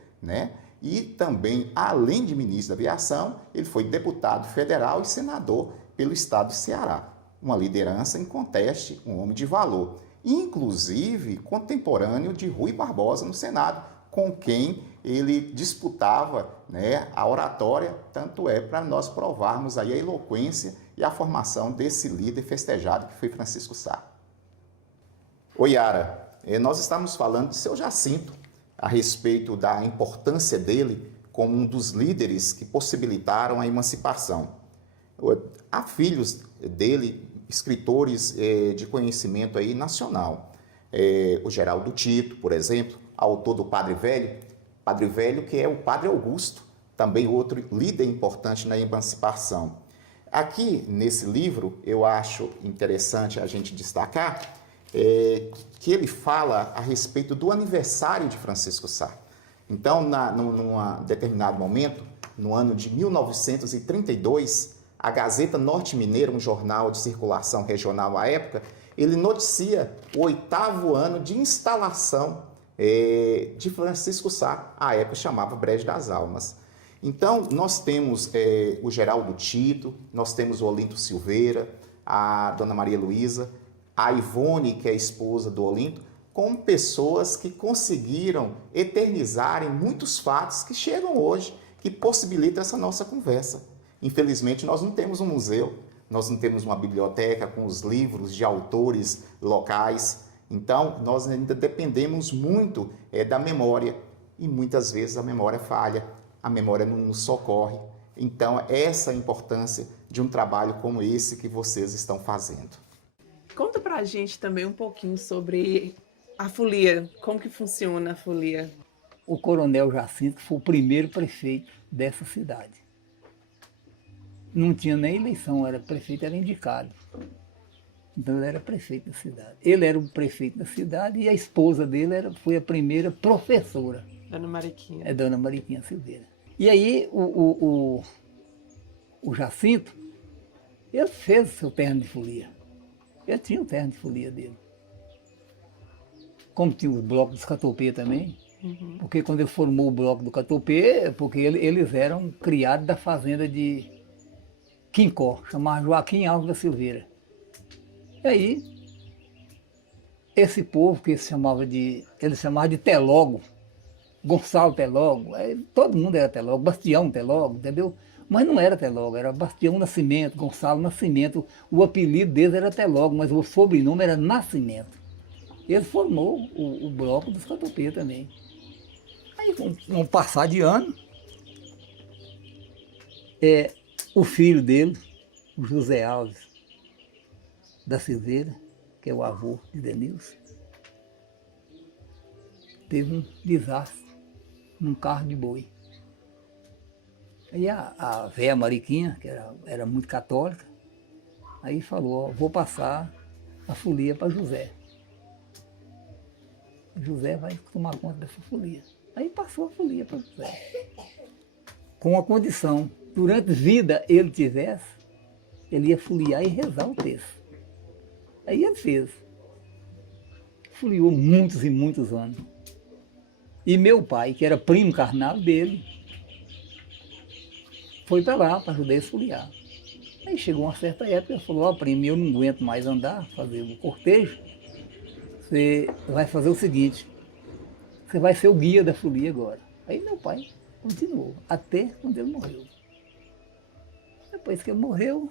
E também, além de ministro da aviação, ele foi deputado federal e senador pelo estado do Ceará. Uma liderança inconteste, um homem de valor. Inclusive, contemporâneo de Rui Barbosa no Senado, com quem ele disputava a oratória, tanto é para nós provarmos aí a eloquência e a formação desse líder festejado que foi Francisco Sá. Oi, Yara, nós estamos falando de seu Jacinto, a respeito da importância dele como um dos líderes que possibilitaram a emancipação. Há filhos dele, escritores de conhecimento aí nacional. O Geraldo Tito, por exemplo, autor do Padre Velho, que é o Padre Augusto, também outro líder importante na emancipação. Aqui, nesse livro, eu acho interessante a gente destacar que ele fala a respeito do aniversário de Francisco Sá. Então, num determinado momento, no ano de 1932, a Gazeta Norte Mineira, um jornal de circulação regional à época, ele noticia o 8º ano de instalação de Francisco Sá, à época chamava Brejo das Almas. Então, nós temos o Geraldo Tito, nós temos o Olinto Silveira, a Dona Maria Luísa, a Ivone, que é a esposa do Olinto, com pessoas que conseguiram eternizarem muitos fatos que chegam hoje, que possibilitam essa nossa conversa. Infelizmente, nós não temos um museu, nós não temos uma biblioteca com os livros de autores locais. Então, nós ainda dependemos muito da memória e muitas vezes a memória falha, a memória não nos socorre. Então, essa é a importância de um trabalho como esse que vocês estão fazendo. Conta pra gente também um pouquinho sobre a folia, como que funciona a folia? O Coronel Jacinto foi o primeiro prefeito dessa cidade. Não tinha nem eleição, era prefeito, era indicado. Então ele era prefeito da cidade. Ele era o prefeito da cidade e a esposa dele foi a primeira professora. Dona Mariquinha. É Dona Mariquinha Silveira. E aí o Jacinto, ele fez o seu terno de folia. Ele tinha o terno de folia dele. Como tinha os blocos dos Catopê também, porque quando ele formou o bloco do Catopê, porque eles eram criados da fazenda de Quincó, chamava Joaquim Alves da Silveira. E aí, esse povo que eles chamavam de Telógo, Gonçalo Telógo, todo mundo era Telógo, Bastião Telógo, entendeu? Mas não era Telógo, era Bastião Nascimento, Gonçalo Nascimento. O apelido deles era Telógo, mas o sobrenome era Nascimento. Ele formou o bloco dos Catopê também. Aí, com o passar de ano, o filho dele, o José Alves da Silveira, que é o avô de Denilson, teve um desastre num carro de boi. Aí a véia Mariquinha, que era muito católica, aí falou, vou passar a folia para José. José vai tomar conta dessa folia. Aí passou a folia para José. Com a condição, durante a vida ele ia foliar e rezar o texto. Aí ele fez. Foliou muitos e muitos anos. E meu pai, que era primo carnal dele, foi para lá para ajudar a esfoliar. Aí chegou uma certa época, ele falou, primo, eu não aguento mais andar, fazer o cortejo, você vai fazer o seguinte, você vai ser o guia da folia agora. Aí meu pai continuou, até quando ele morreu. Depois que ele morreu,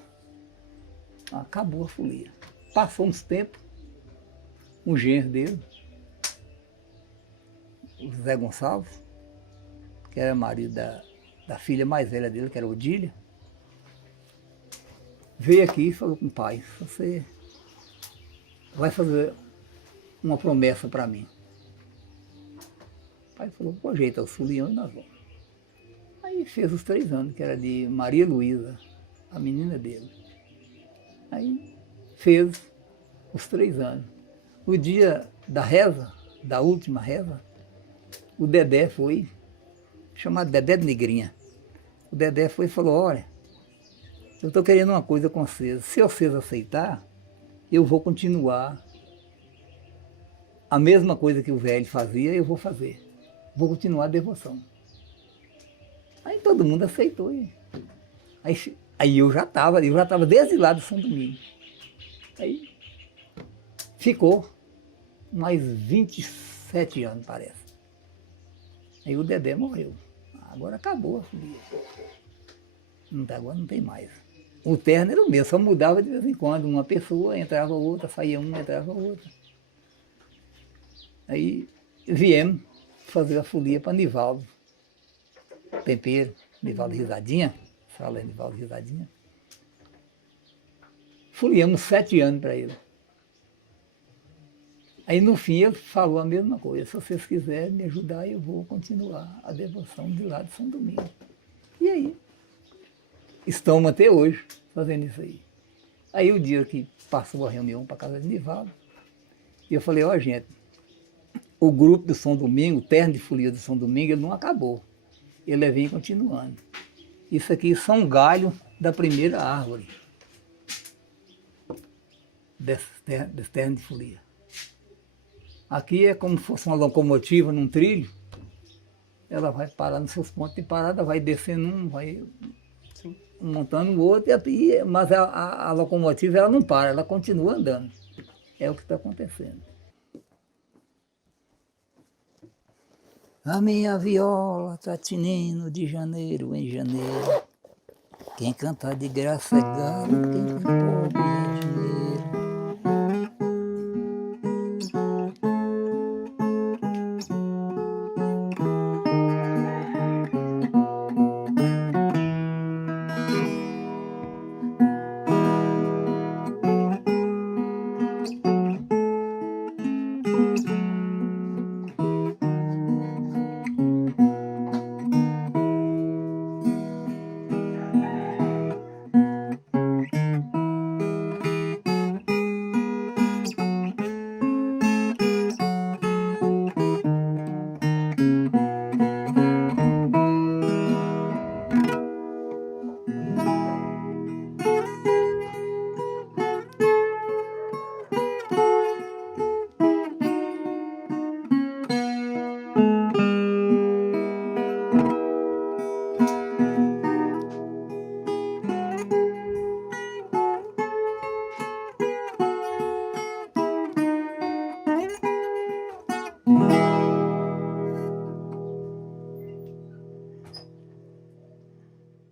acabou a folia. Passou uns tempos, um genro dele, o José Gonçalves, que era marido da filha mais velha dele, que era Odília, veio aqui e falou com o pai, você vai fazer uma promessa para mim. O pai falou, pô, jeito, é o folião e nós vamos. Aí fez os 3 anos, que era de Maria Luísa, a menina dele. Aí fez os 3 anos. O dia da reza, da última reza, o Dedé foi, chamado Dedé de Negrinha. O Dedé foi e falou, olha, eu estou querendo uma coisa com vocês. Se vocês aceitar, eu vou continuar a mesma coisa que o velho fazia, eu vou fazer. Vou continuar a devoção. Aí todo mundo aceitou. Aí eu já estava desde lá do São Domingos. Aí ficou mais 27 anos, parece. Aí o Dedé morreu. Agora acabou a folia. Agora não tem mais. O terno era o mesmo, só mudava de vez em quando. Uma pessoa, entrava outra, saía uma, entrava outra. Aí viemos fazer a folia para Nivaldo Tempero, Nivaldo Risadinha, fala Nivaldo Risadinha. Foliamos 7 anos para ele. Aí no fim ele falou a mesma coisa, se vocês quiserem me ajudar, eu vou continuar a devoção de lá de São Domingos. E aí, estamos até hoje fazendo isso aí. Aí o dia que passou a reunião para a casa de Nivaldo, eu falei, ó gente, o grupo do São Domingo, o terno de folia do São Domingo, ele não acabou. Ele vem continuando. Isso aqui são galhos da primeira árvore desse terno de folia. Aqui é como se fosse uma locomotiva num trilho. Ela vai parar nos seus pontos de parada, vai descendo um, vai montando o outro, mas a locomotiva ela não para, ela continua andando. É o que está acontecendo. A minha viola tá tinindo de janeiro em janeiro. Quem canta de graça é galo, quem tem pobre é dinheiro.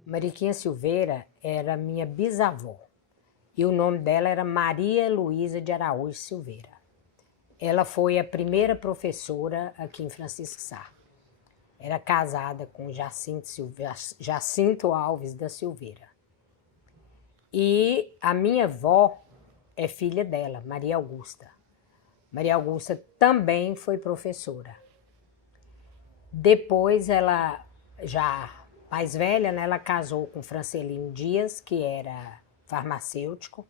Mariquinha Silveira era minha bisavó e o nome dela era Maria Luísa de Araújo Silveira. Ela foi a primeira professora aqui em Francisco Sá. Era casada com Jacinto Alves da Silveira. E a minha avó é filha dela, Maria Augusta. Maria Augusta também foi professora. Depois ela, já mais velha, né, ela casou com Francelino Dias, que era farmacêutico,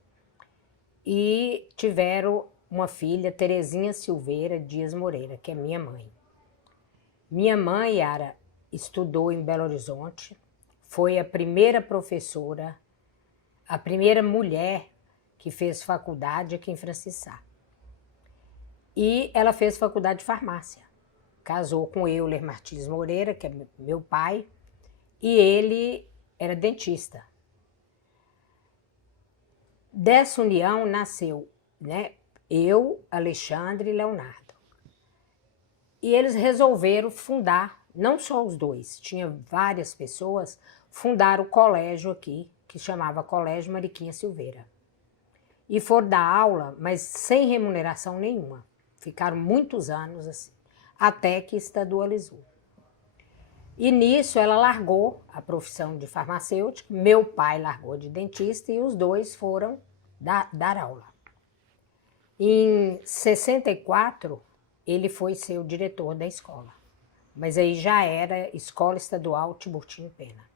e tiveram uma filha, Terezinha Silveira Dias Moreira, que é minha mãe. Minha mãe, Yara, estudou em Belo Horizonte, foi a primeira professora, a primeira mulher que fez faculdade aqui em Francisco Sá. E ela fez faculdade de farmácia. Casou com Euler Martins Moreira, que é meu pai, e ele era dentista. Dessa união nasceu, né, eu, Alexandre e Leonardo. E eles resolveram fundar, não só os dois, tinha várias pessoas, fundaram o colégio aqui, que chamava Colégio Mariquinha Silveira. E foram dar aula, mas sem remuneração nenhuma. Ficaram muitos anos assim, até que estadualizou. E nisso ela largou a profissão de farmacêutico, meu pai largou de dentista e os dois foram dar aula. Em 64, ele foi ser o diretor da escola, mas aí já era Escola Estadual Tiburtino Pena.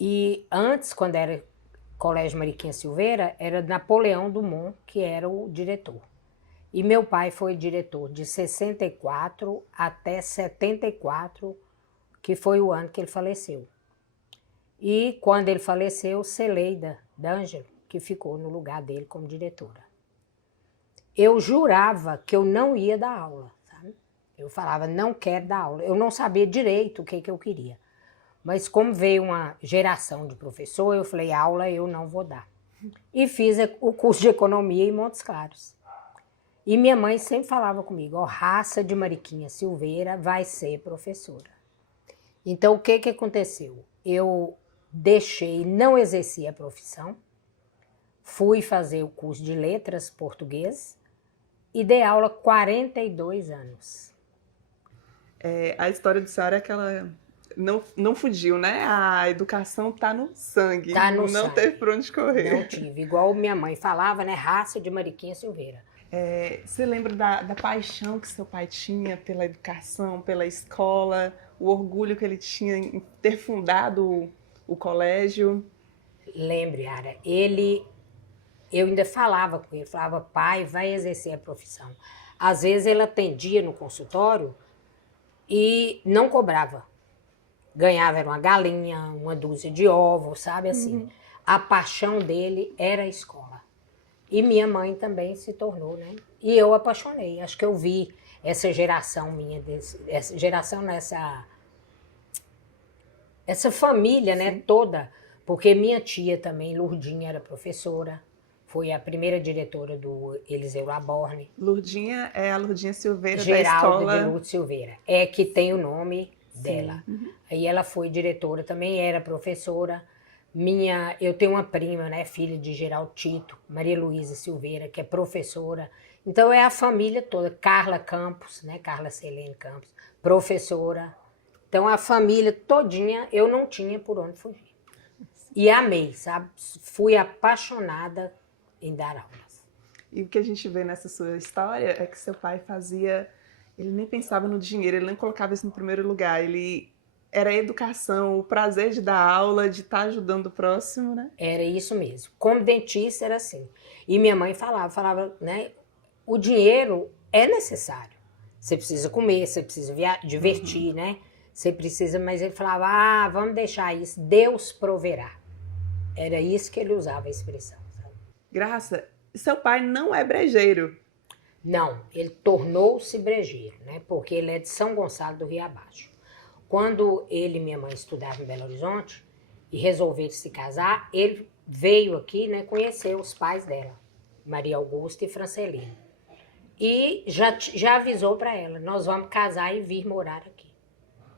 E antes, quando era Colégio Mariquinha Silveira, era Napoleão Dumont, que era o diretor. E meu pai foi diretor de 64 até 74, que foi o ano que ele faleceu. E quando ele faleceu, Celeida D'Angelo, que ficou no lugar dele como diretora. Eu jurava que eu não ia dar aula, sabe? Eu falava, não quero dar aula. Eu não sabia direito o que eu queria. Mas como veio uma geração de professor, eu falei, aula eu não vou dar. E fiz o curso de economia em Montes Claros. E minha mãe sempre falava comigo, ó, raça de Mariquinha Silveira vai ser professora. Então, o que aconteceu? Eu deixei, não exerci a profissão, fui fazer o curso de letras português e dei aula 42 anos. A história do senhora é que ela não fugiu, né? A educação está no sangue. Tá no não sangue. Teve por onde correr. Não tive, igual minha mãe falava, né? Raça de Mariquinha Silveira. Você lembra da paixão que seu pai tinha pela educação, pela escola, o orgulho que ele tinha em ter fundado o colégio? Lembro, Yara. Eu ainda falava com ele, falava, pai, vai exercer a profissão. Às vezes ele atendia no consultório e não cobrava. Ganhava era uma galinha, uma dúzia de ovos, sabe assim. A paixão dele era a escola. E minha mãe também se tornou, né? E eu apaixonei. Acho que eu vi essa geração minha, essa geração essa família, né, toda. Porque minha tia também, Lourdinha, era professora. Foi a primeira diretora do Eliseu Laborne. Lurdinha é a Lurdinha Silveira da Geraldo escola... de Lourdes Silveira. É que tem o nome Sim. dela. Aí ela foi diretora também, era professora. Eu tenho uma prima, né, filha de Geraldo Tito, Maria Luísa Silveira, que é professora. Então é a família toda. Carla Campos, né, Carla Celene Campos, professora. Então a família todinha, eu não tinha por onde fugir. E amei, sabe? Fui apaixonada em dar aulas. E o que a gente vê nessa sua história é que seu pai fazia... Ele nem pensava no dinheiro, ele nem colocava isso no primeiro lugar. Ele era a educação, o prazer de dar aula, de estar ajudando o próximo, né? Era isso mesmo. Como dentista era assim. E minha mãe falava, né? O dinheiro é necessário. Você precisa comer, você precisa divertir, né? Você precisa, mas ele falava, vamos deixar isso, Deus proverá. Era isso que ele usava a expressão. Sabe? Graça, seu pai não é brejeiro. Não, ele tornou-se brejeiro, né? Porque ele é de São Gonçalo do Rio Abaixo. Quando ele e minha mãe estudavam em Belo Horizonte e resolveram se casar, ele veio aqui, né, conhecer os pais dela, Maria Augusta e Francelina. E já avisou para ela, nós vamos casar e vir morar aqui.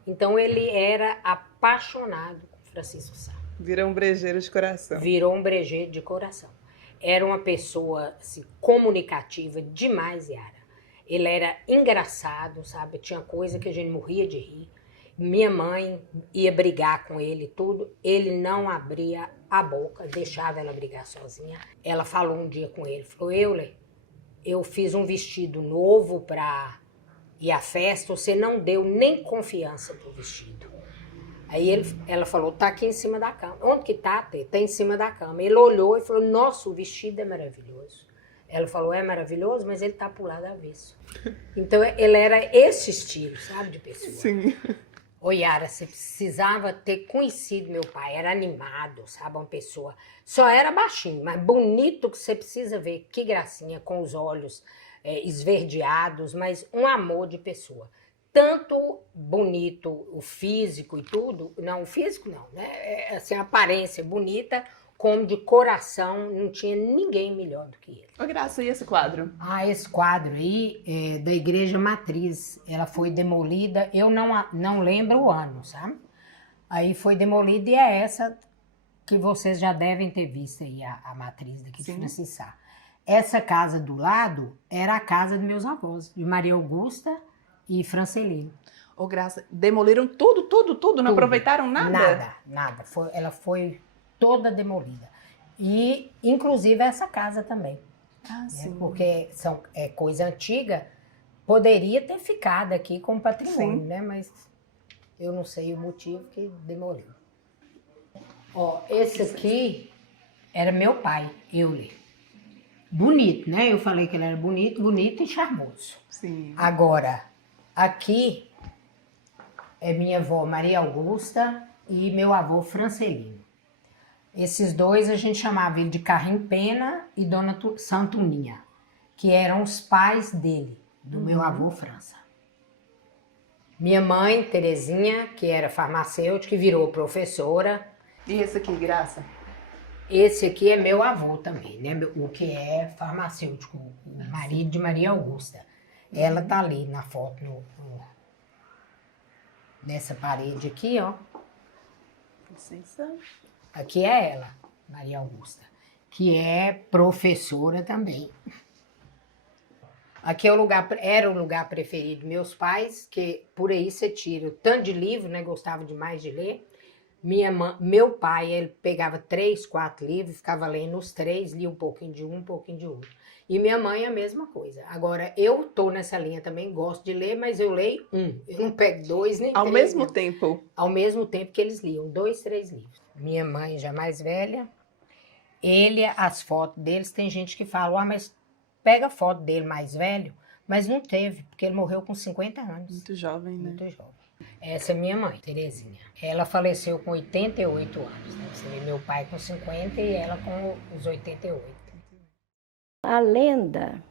Então ele era apaixonado por Francisco Sá. Virou um brejeiro de coração. Virou um brejeiro de coração. Era uma pessoa assim, comunicativa demais, Yara. Ele era engraçado, sabe? Tinha coisa que a gente morria de rir. Minha mãe ia brigar com ele e tudo. Ele não abria a boca, deixava ela brigar sozinha. Ela falou um dia com ele, falou, Euler, eu fiz um vestido novo para ir à festa, você não deu nem confiança pro vestido. Aí ela falou, tá aqui em cima da cama. Onde que tá, Tê? Tá em cima da cama. Ele olhou e falou, nossa, o vestido é maravilhoso. Ela falou, é maravilhoso, mas ele tá pro lado avesso. Então, ele era esse estilo, sabe, de pessoa. Sim. Ô, Yara, você precisava ter conhecido meu pai. Era animado, sabe, uma pessoa. Só era baixinho, mas bonito que você precisa ver. Que gracinha, com os olhos esverdeados, mas um amor de pessoa. Tanto bonito, o físico e tudo, não, o físico não, né? Assim, a aparência bonita, como de coração, não tinha ninguém melhor do que ele. Ô, Graça, e esse quadro? Esse quadro aí é da Igreja Matriz, ela foi demolida, eu não lembro o ano, sabe? Aí foi demolida e é essa que vocês já devem ter visto aí, a matriz daqui de Francisco Sá. Essa casa do lado era a casa dos meus avós, de Maria Augusta e Francelino. Ô, Graça, demoliram tudo, não aproveitaram nada? Nada. Ela foi toda demolida. E, inclusive, essa casa também. Sim. Porque é coisa antiga, poderia ter ficado aqui como patrimônio, né? Mas eu não sei o motivo que demoliu. Ó, esse aqui era meu pai, Euler. Bonito, né? Eu falei que ele era bonito e charmoso. Sim. Agora, aqui é minha avó Maria Augusta e meu avô Francelino. Esses dois a gente chamava ele de Carrinho Pena e Dona Santuninha, que eram os pais dele, do meu avô França. Minha mãe, Terezinha, que era farmacêutica e virou professora. E esse aqui, Graça? Esse aqui é meu avô também, né? O que é farmacêutico, o marido de Maria Augusta. Ela tá ali na foto, nessa parede aqui, ó. Licença. Aqui é ela, Maria Augusta, que é professora também. Aqui era o lugar preferido dos meus pais, que por aí você tira o tanto de livro, né? Gostava demais de ler. Meu pai, ele pegava 3, 4 livros, ficava lendo os 3, lia um pouquinho de um pouquinho de outro. E minha mãe a mesma coisa. Agora, eu tô nessa linha também, gosto de ler, mas eu leio eu não pego 2 nem 3. Ao mesmo tempo? Ao mesmo tempo que eles liam, 2, 3 livros. Minha mãe já mais velha, as fotos deles, tem gente que fala, mas pega a foto dele mais velho, mas não teve, porque ele morreu com 50 anos. Muito jovem, né? Muito jovem. Essa é minha mãe, Terezinha. Ela faleceu com 88 anos. Né? Você vê meu pai com 50 e ela com os 88. A lenda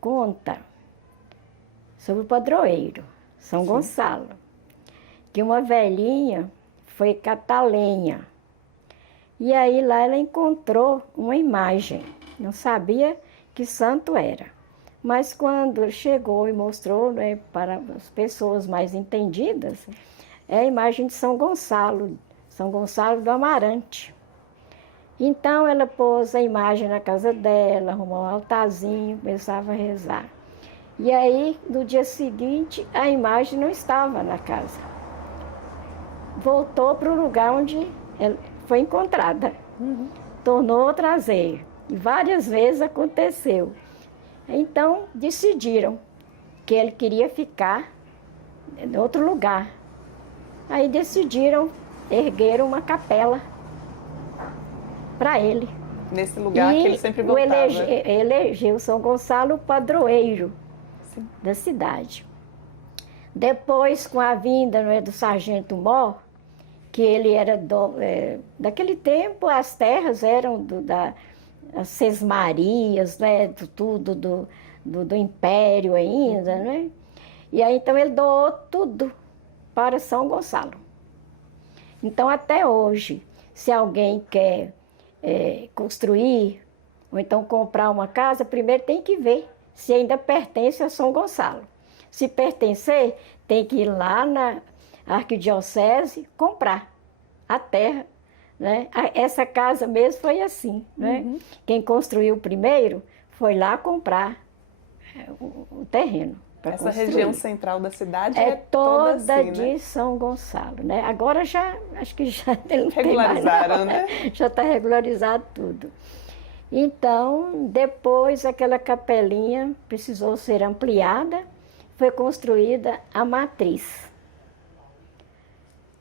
conta sobre o padroeiro, São Gonçalo, que uma velhinha foi catar lenha. E aí lá ela encontrou uma imagem, não sabia que santo era. Mas quando chegou e mostrou, né, para as pessoas mais entendidas, é a imagem de São Gonçalo do Amarante. Então ela pôs a imagem na casa dela, arrumou um altarzinho, começava a rezar. E aí, no dia seguinte, a imagem não estava na casa. Voltou para o lugar onde ela foi encontrada. Tornou a trazer. E várias vezes aconteceu. Então, decidiram que ele queria ficar em outro lugar. Aí decidiram erguer uma capela para ele. Nesse lugar que ele sempre voltava. Elegeu São Gonçalo padroeiro da cidade. Depois, com a vinda, não é, do sargento Mó, que ele era daquele tempo, as terras eram das sesmarias, né, do Império ainda, né? E aí então ele doou tudo para São Gonçalo. Então até hoje, se alguém quer construir ou então comprar uma casa, primeiro tem que ver se ainda pertence a São Gonçalo. Se pertencer, tem que ir lá na arquidiocese comprar a terra, né? Essa casa mesmo foi assim, né? Quem construiu primeiro foi lá comprar o terreno. Essa região central da cidade é toda assim, de né? São Gonçalo, né? Agora já, acho que já não regularizaram, tem mais, não, né? Já está regularizado tudo. Então, depois aquela capelinha precisou ser ampliada, foi construída a matriz.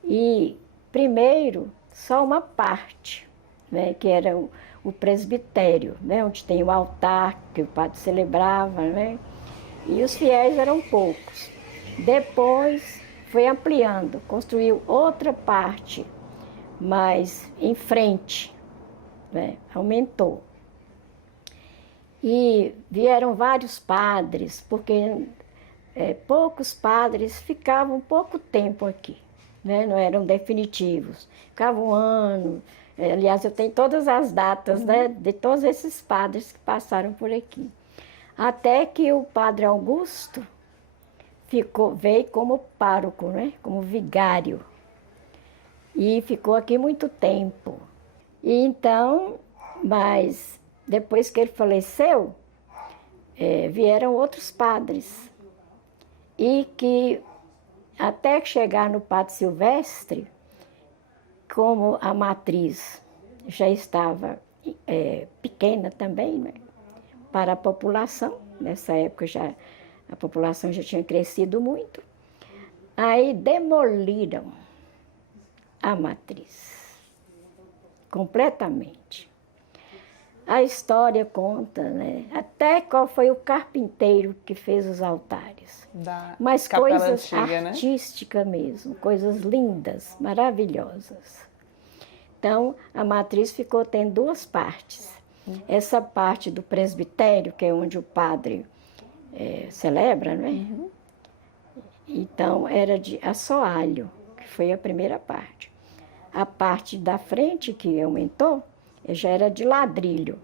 E primeiro, só uma parte, né, que era o presbitério, né, onde tem o altar que o padre celebrava, né, e os fiéis eram poucos. Depois foi ampliando, construiu outra parte, mas em frente, né, aumentou. E vieram vários padres, porque poucos padres ficavam pouco tempo aqui, né? Não eram definitivos. Ficavam um ano. Aliás, eu tenho todas as datas, né, de todos esses padres que passaram por aqui. Até que o padre Augusto veio como pároco, né? Como vigário. E ficou aqui muito tempo. E então, mas depois que ele faleceu, vieram outros padres. E que, até chegar no Padre Silvestre, como a matriz já estava pequena também, né, para a população, nessa época a população já tinha crescido muito, aí demoliram a matriz, completamente. A história conta, né, até qual foi o carpinteiro que fez os altares. Mas coisas artísticas, né? Mesmo, coisas lindas, maravilhosas. Então, a matriz ficou tendo duas partes. Essa parte do presbitério, que é onde o padre celebra, não é? Então, era de assoalho, que foi a primeira parte. A parte da frente, que aumentou, já era de ladrilho,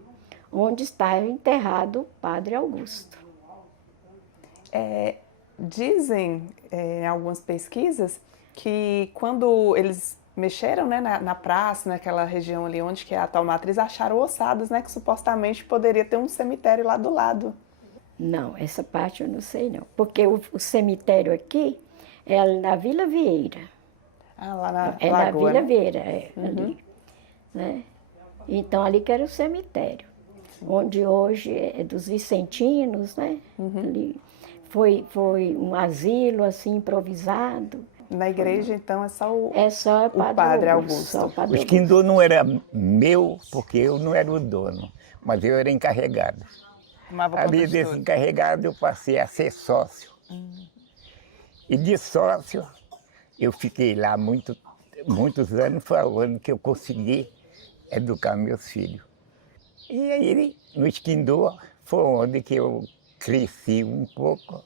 onde estava enterrado o padre Augusto. Dizem, em algumas pesquisas, que quando eles mexeram, né, na praça, naquela região ali onde que é a atual matriz, acharam ossadas, né, que supostamente poderia ter um cemitério lá do lado. Não, essa parte eu não sei não, porque o cemitério aqui é na Vila Vieira. Ah, lá na Lagoa, na Vila Vieira, ali, né? Então, ali que era o cemitério, onde hoje é dos Vicentinos, né? Ali foi um asilo, assim, improvisado. Na igreja, então, é só o padre Augusto. O esquindô não era meu, porque eu não era o dono, mas eu era encarregado. Ali desse encarregado eu passei a ser sócio. E de sócio, eu fiquei lá muitos anos, foi o ano que eu consegui educar meus filhos. E aí, no esquindô, foi onde que eu cresci um pouco.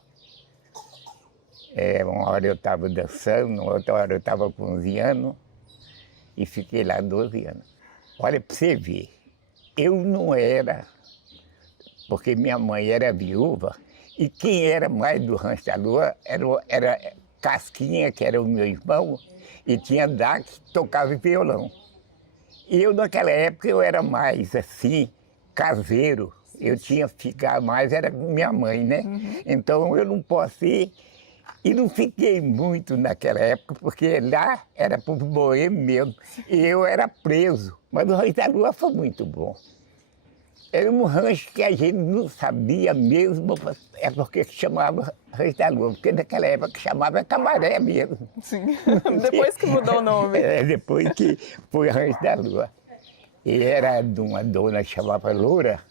Uma hora eu estava dançando, outra hora eu estava cozinhando e fiquei lá 12 anos. Olha, para você ver, eu não era, porque minha mãe era viúva, e quem era mais do Rancho da Lua era Casquinha, que era o meu irmão, e tinha Dá, que tocava violão. E eu, naquela época, eu era mais, assim, caseiro. Eu tinha que ficar mais, era com minha mãe, né? Então, eu não posso ir. E não fiquei muito naquela época, porque lá era para morrer mesmo. E eu era preso. Mas o Rancho da Lua foi muito bom. Era um rancho que a gente não sabia mesmo, é porque chamava Rancho da Lua, porque naquela época chamava Camaré mesmo. Sim, depois que mudou o nome. Depois que foi Rancho da Lua. E era de uma dona que chamava Loura,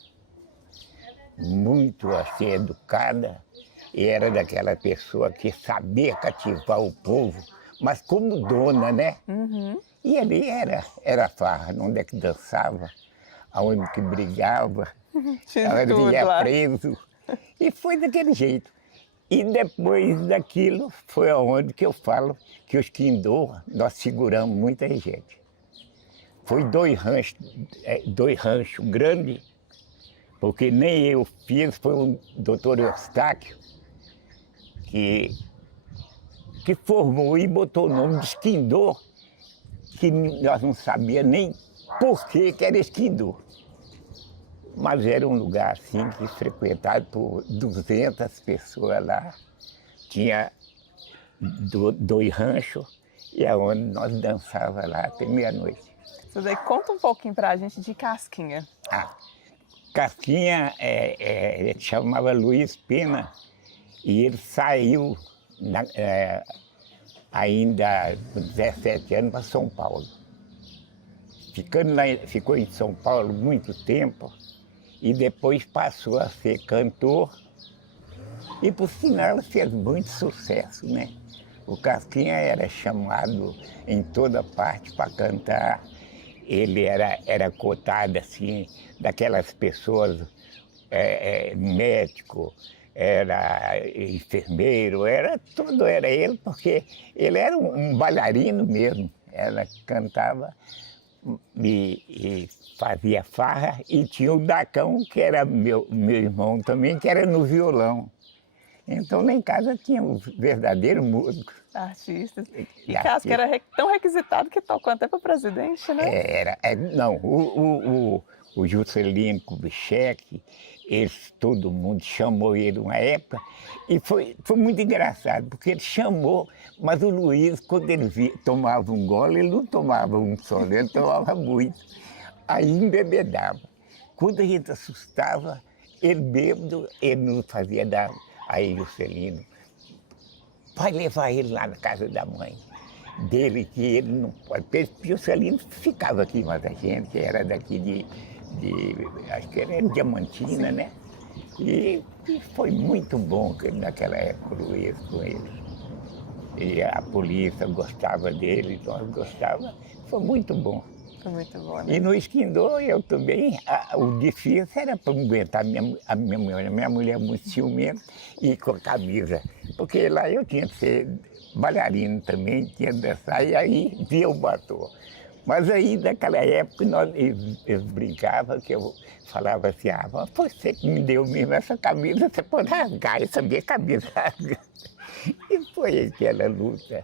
muito assim, educada, e era daquela pessoa que sabia cativar o povo, mas como dona, né? E ali era farra, onde é que dançava, aonde que brigava, aonde ia preso. E foi daquele jeito. E depois daquilo foi aonde que eu falo que os Quindô, nós seguramos muita gente. Foi dois ranchos grandes, porque nem eu fiz, foi o doutor Eustáquio que formou e botou o nome de Esquindô, que nós não sabíamos nem por que era Esquindô. Mas era um lugar assim, que frequentado por 200 pessoas lá. Tinha dois ranchos, e é onde nós dançávamos lá até meia-noite. Você daí conta um pouquinho pra gente de Casquinha. Casquinha chamava Luiz Pena, e ele saiu ainda com 17 anos para São Paulo. Ficou em São Paulo muito tempo e depois passou a ser cantor e, por sinal, fez muito sucesso, né? O Casquinha era chamado em toda parte para cantar. Ele era cotado assim, daquelas pessoas, médico, era enfermeiro, era ele, porque ele era um bailarino mesmo. Ela cantava e fazia farra, e tinha o Dacão, que era meu irmão também, que era no violão. Então, lá em casa tinha um verdadeiro músico. Artistas. E Casca era tão requisitado que tocou até para o presidente, né? O Juscelino Kubitschek, todo mundo chamou ele uma época, e foi muito engraçado, porque ele chamou, mas o Luiz, quando ele tomava um gole, ele não tomava um só, ele tomava muito. Aí embebedava. Quando a gente assustava, ele bêbado, ele não fazia dar. Aí Juscelino, vai levar ele lá na casa da mãe dele, que ele não pode. Juscelino ficava aqui, mas a gente era daqui acho que era Diamantina, né? E foi muito bom naquela época o Luiz com ele. E a polícia gostava dele, nós gostávamos. Foi muito bom. Foi muito bom, né? E no Esquindô, eu também, o difícil era para aguentar a minha mulher muito ciumenta e com a camisa. Porque lá eu tinha que ser bailarino também, tinha que dançar, e aí via o batom. Mas aí, naquela época, eles brincavam, que eu falava assim, foi você que me deu mesmo essa camisa, você pode rasgar essa minha camisa. E foi aquela luta,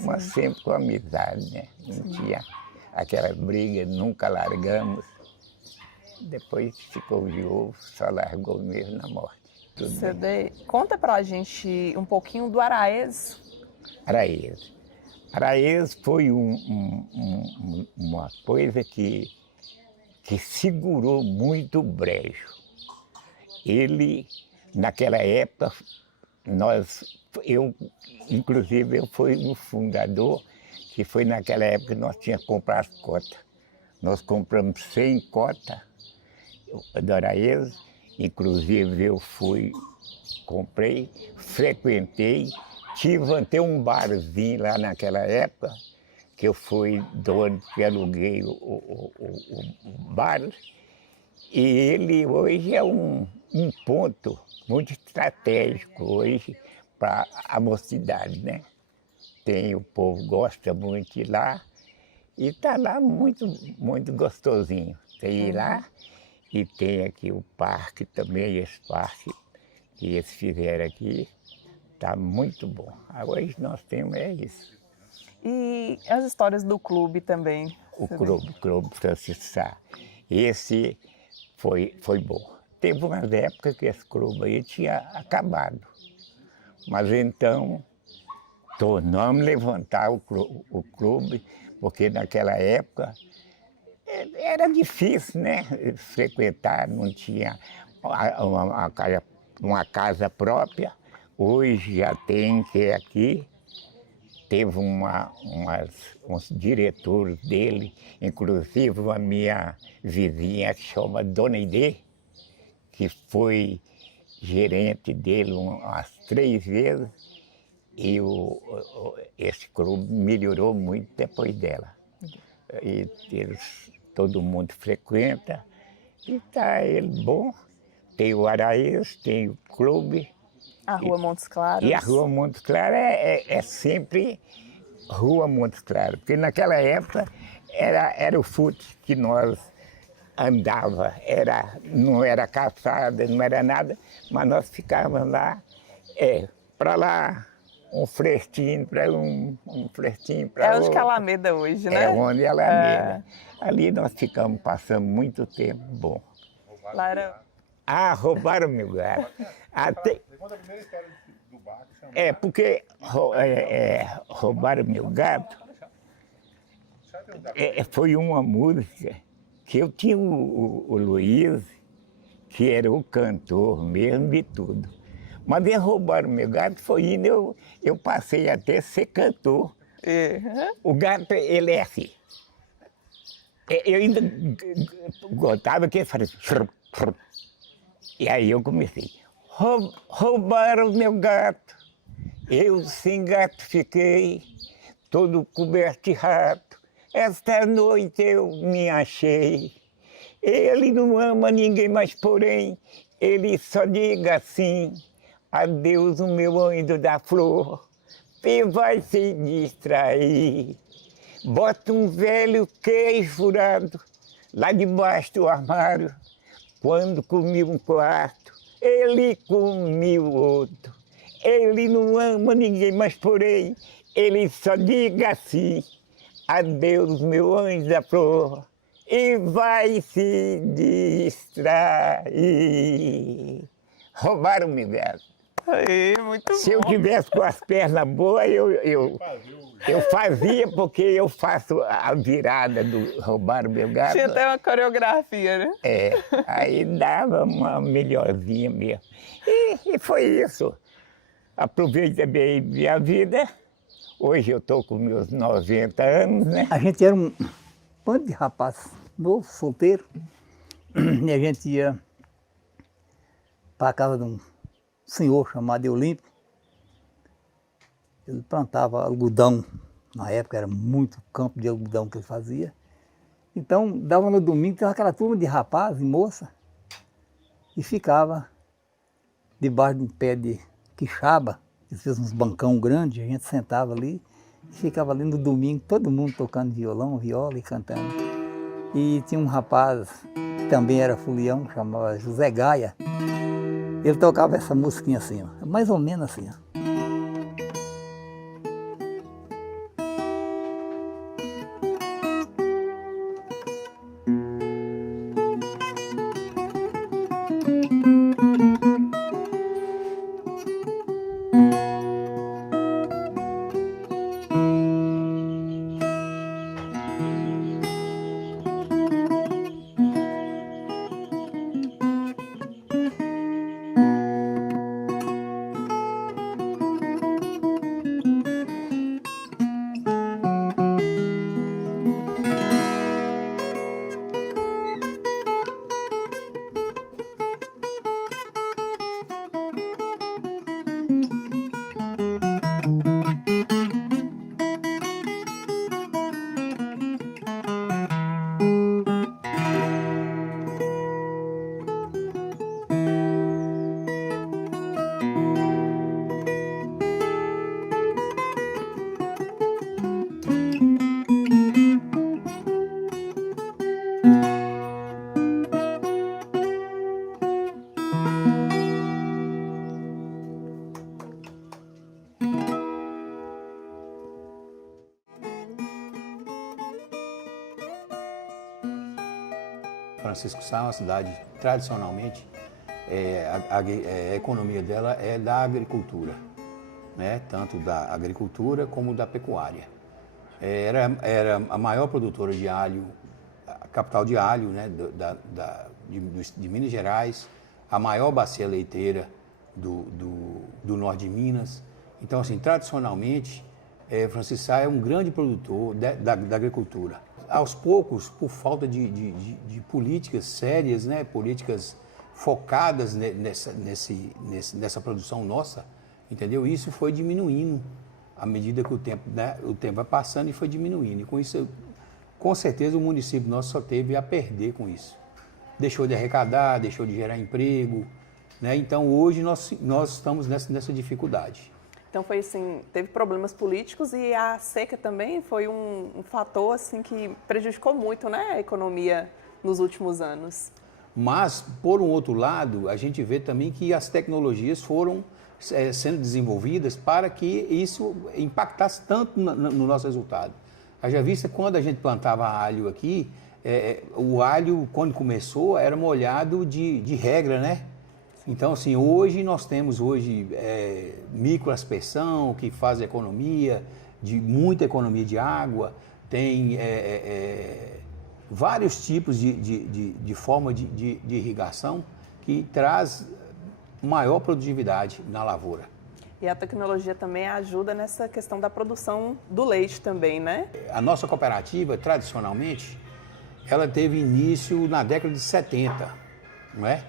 mas sempre com amizade, né? Não tinha aquela briga, nunca largamos. Depois ficou viúvo, só largou mesmo na morte. Conta pra gente um pouquinho do Araês. Araês foi uma coisa que segurou muito o brejo. Ele, naquela época, inclusive eu fui o fundador, que foi naquela época que nós tínhamos que comprar as cotas. Nós compramos 100 cotas do Araês, inclusive eu comprei, frequentei, tive até um barzinho lá naquela época, que eu fui dono, que aluguei o bar, e ele hoje é um ponto muito estratégico hoje para a mocidade, né? O povo gosta muito de ir lá, E está lá muito, muito gostosinho. Tem lá e tem aqui o parque também, esse parque que eles fizeram aqui. Está muito bom. Hoje nós temos isso. E as histórias do clube também? O clube Francisco Sá. Esse foi bom. Teve umas épocas que esse clube aí tinha acabado. Mas então tornamos levantar o clube, porque naquela época era difícil, né? Frequentar, não tinha uma casa própria. Hoje já tem, que é aqui. Teve uns diretores dele, inclusive a minha vizinha que chama Dona Idê, que foi gerente dele umas 3 vezes, e esse clube melhorou muito depois dela. E todo mundo frequenta, e está ele bom. Tem o Araís, tem o clube. A Rua Montes Claros. E a Rua Montes Claros é sempre Rua Montes Claros, porque naquela época era o fute que nós andava, não era calçada, não era nada, mas nós ficávamos lá, para lá, um frestinho para um frestinho para outro. É onde que é a Alameda hoje, né? É onde é a Alameda. Ali nós ficamos passando muito tempo bom. Lá era... Roubaram meu gato. Conta a primeira história do bar. Porque roubaram meu gato. Foi uma música que eu tinha o Luiz, que era o cantor mesmo de tudo. Mas eles roubaram meu gato, foi indo, eu passei até a ser cantor. O gato, ele é assim. Eu ainda gostava que ele fazia... E aí eu comecei. Roubaram meu gato, eu sem gato fiquei, todo coberto de rato. Esta noite eu me achei. Ele não ama ninguém mais, porém, ele só diga assim: adeus, o meu anjo da flor, e vai se distrair. Bota um velho queijo furado lá debaixo do armário. Quando comi um quarto, ele comiu outro. Ele não ama ninguém, mas porém, ele só diga assim: adeus, meu anjo da flor, e vai se distrair. Roubaram meu gato. Muito Se eu tivesse com as pernas boas, eu fazia, porque eu faço a virada do roubar o meu gato. Tinha até uma coreografia, né? Aí dava uma melhorzinha mesmo. E foi isso. Aproveitei bem minha vida. Hoje eu estou com meus 90 anos, né? A gente era um bando de rapaz novo, solteiro, e a gente ia para a casa de um senhor chamado Eulimpo. Ele plantava algodão, na época era muito campo de algodão que ele fazia. Então, dava no domingo, tinha aquela turma de rapaz e moça, e ficava debaixo de um pé de quixaba, que fez uns bancão grandes, a gente sentava ali, e ficava ali no domingo, todo mundo tocando violão, viola e cantando. E tinha um rapaz que também era fulião, chamava José Gaia. Ele tocava essa musiquinha assim, ó, mais ou menos assim, ó. Francisco Sá é uma cidade, tradicionalmente, a economia dela é da agricultura, né? Tanto da agricultura como da pecuária. Era a maior produtora de alho, a capital de alho, né? de Minas Gerais, a maior bacia leiteira do norte de Minas. Então, assim, tradicionalmente, Francisco Sá é um grande produtor da agricultura. Aos poucos, por falta de políticas sérias, né? Políticas focadas nessa produção nossa, entendeu? Isso foi diminuindo à medida que o tempo vai passando e foi diminuindo. E com isso, com certeza, o município nosso só teve a perder com isso. Deixou de arrecadar, deixou de gerar emprego, né? Então, hoje, nós estamos nessa dificuldade. Então foi assim, teve problemas políticos e a seca também foi um fator assim que prejudicou muito, né, a economia nos últimos anos. Mas, por um outro lado, a gente vê também que as tecnologias foram sendo desenvolvidas para que isso impactasse tanto no nosso resultado. Haja vista, quando a gente plantava alho aqui, o alho, quando começou, era molhado de regra, né? Então, assim, hoje nós temos microaspersão, que faz economia, muita economia de água, tem vários tipos de forma de irrigação que traz maior produtividade na lavoura. E a tecnologia também ajuda nessa questão da produção do leite também, né? A nossa cooperativa, tradicionalmente, ela teve início na década de 70, não é?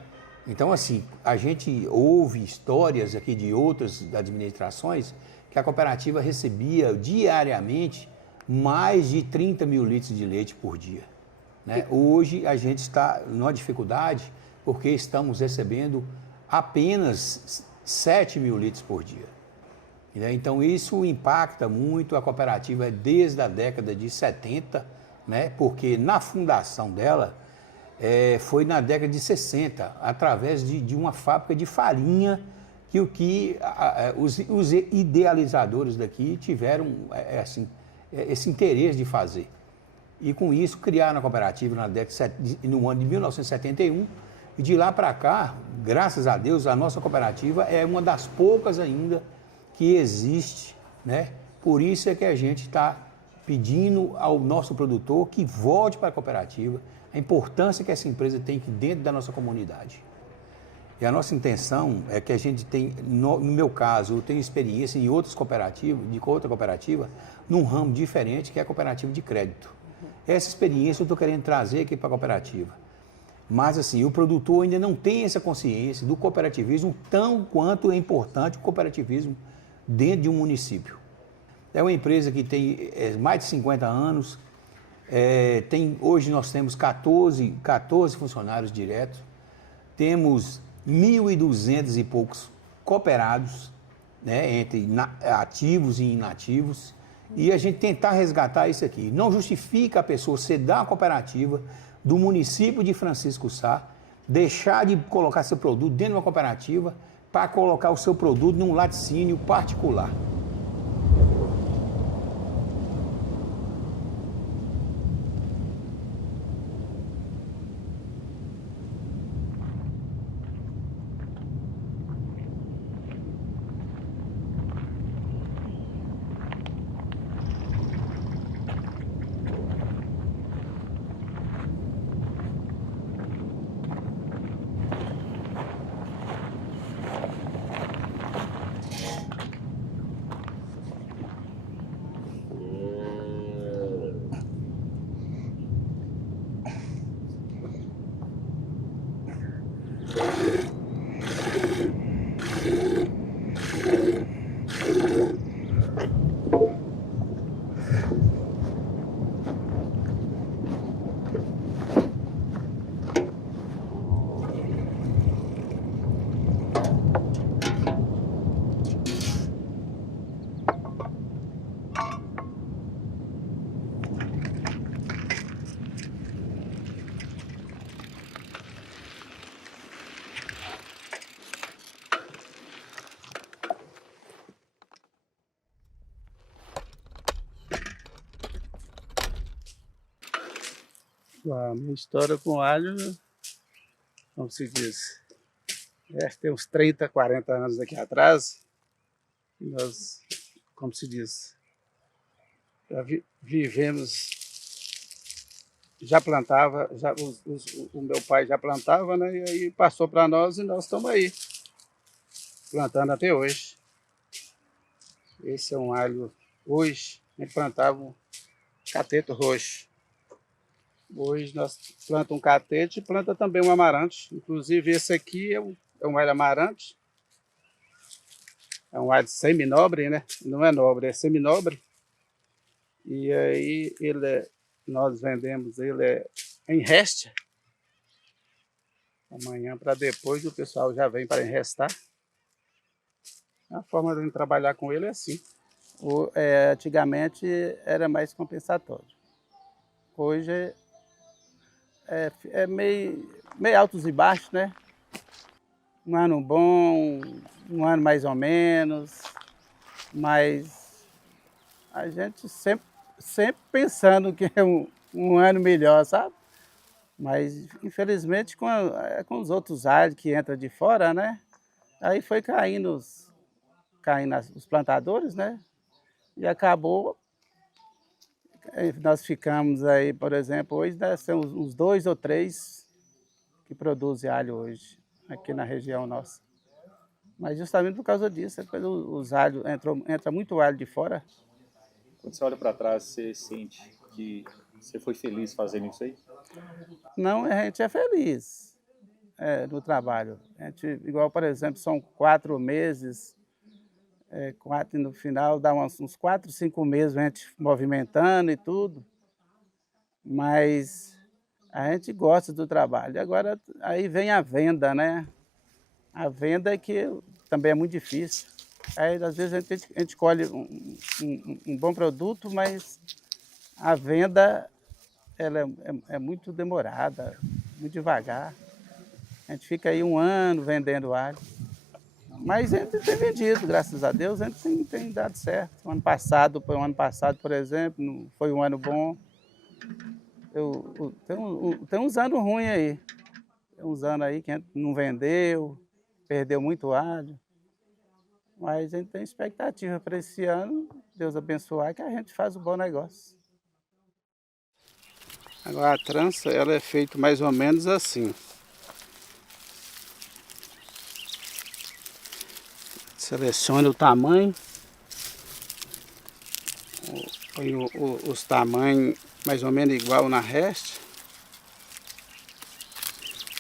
Então, assim, a gente ouve histórias aqui de outras administrações que a cooperativa recebia diariamente mais de 30 mil litros de leite por dia, né? Hoje a gente está numa dificuldade porque estamos recebendo apenas 7 mil litros por dia. Né? Então, isso impacta muito a cooperativa desde a década de 70, né? Porque na fundação dela, foi na década de 60, através de uma fábrica de farinha que os idealizadores daqui tiveram esse interesse de fazer. E com isso criaram a cooperativa no ano de 1971, e de lá para cá, graças a Deus, a nossa cooperativa é uma das poucas ainda que existe, né? Por isso é que a gente está pedindo ao nosso produtor que volte para a cooperativa, a importância que essa empresa tem aqui dentro da nossa comunidade. E a nossa intenção é que a gente tem, no meu caso, eu tenho experiência em outras cooperativas, outra cooperativa, num ramo diferente, que é a cooperativa de crédito. Essa experiência eu estou querendo trazer aqui para a cooperativa. Mas, assim, o produtor ainda não tem essa consciência do cooperativismo tão quanto é importante o cooperativismo dentro de um município. É uma empresa que tem mais de 50 anos, hoje nós temos 14 funcionários diretos, temos 1.200 e poucos cooperados, né, entre ativos e inativos, e a gente tentar resgatar isso aqui. Não justifica a pessoa ser da cooperativa do município de Francisco Sá, deixar de colocar seu produto dentro de uma cooperativa para colocar o seu produto num laticínio particular. A minha história com alho, como se diz, tem uns 30, 40 anos aqui atrás, nós, como se diz, vivemos, já plantava, o meu pai já plantava, né? E aí passou para nós e nós estamos aí, plantando até hoje. Esse é um alho, hoje, a gente plantava um cateto roxo. Hoje nós plantamos um catete e planta também um amarante. Inclusive esse aqui é um alho amarante. É um alho seminobre, né? Não é nobre, é seminobre. E aí nós vendemos ele em réstia. Amanhã para depois o pessoal já vem para enrestar. A forma de trabalhar com ele é assim. Antigamente era mais compensatório. Hoje é meio altos e baixos, né? Um ano bom, um ano mais ou menos, mas a gente sempre pensando que é um ano melhor, sabe? Mas infelizmente com os outros alhos que entram de fora, né? Aí foi caindo os plantadores, né? E acabou. Nós ficamos aí, por exemplo, hoje nós temos uns 2 ou 3 que produzem alho hoje, aqui na região nossa. Mas justamente por causa disso, os alhos, entra muito alho de fora. Quando você olha para trás, você sente que você foi feliz fazendo isso aí? Não, a gente é feliz no trabalho. Igual, por exemplo, são 4 meses, e no final dá uns 4, 5 meses a gente movimentando e tudo, mas a gente gosta do trabalho. Agora aí vem a venda, né? A venda é que também é muito difícil. Aí às vezes a gente colhe um bom produto, mas a venda ela é muito demorada, muito devagar. A gente fica aí 1 ano vendendo alho. Mas a gente tem vendido, graças a Deus, a gente tem dado certo. O ano passado, por exemplo, foi um ano bom. Tem uns anos ruins aí. Tem uns anos aí que a gente não vendeu, perdeu muito alho. Mas a gente tem expectativa para esse ano, Deus abençoar, que a gente faz um bom negócio. Agora a trança, ela é feita mais ou menos assim. Selecione o tamanho, põe os tamanhos mais ou menos igual na reste.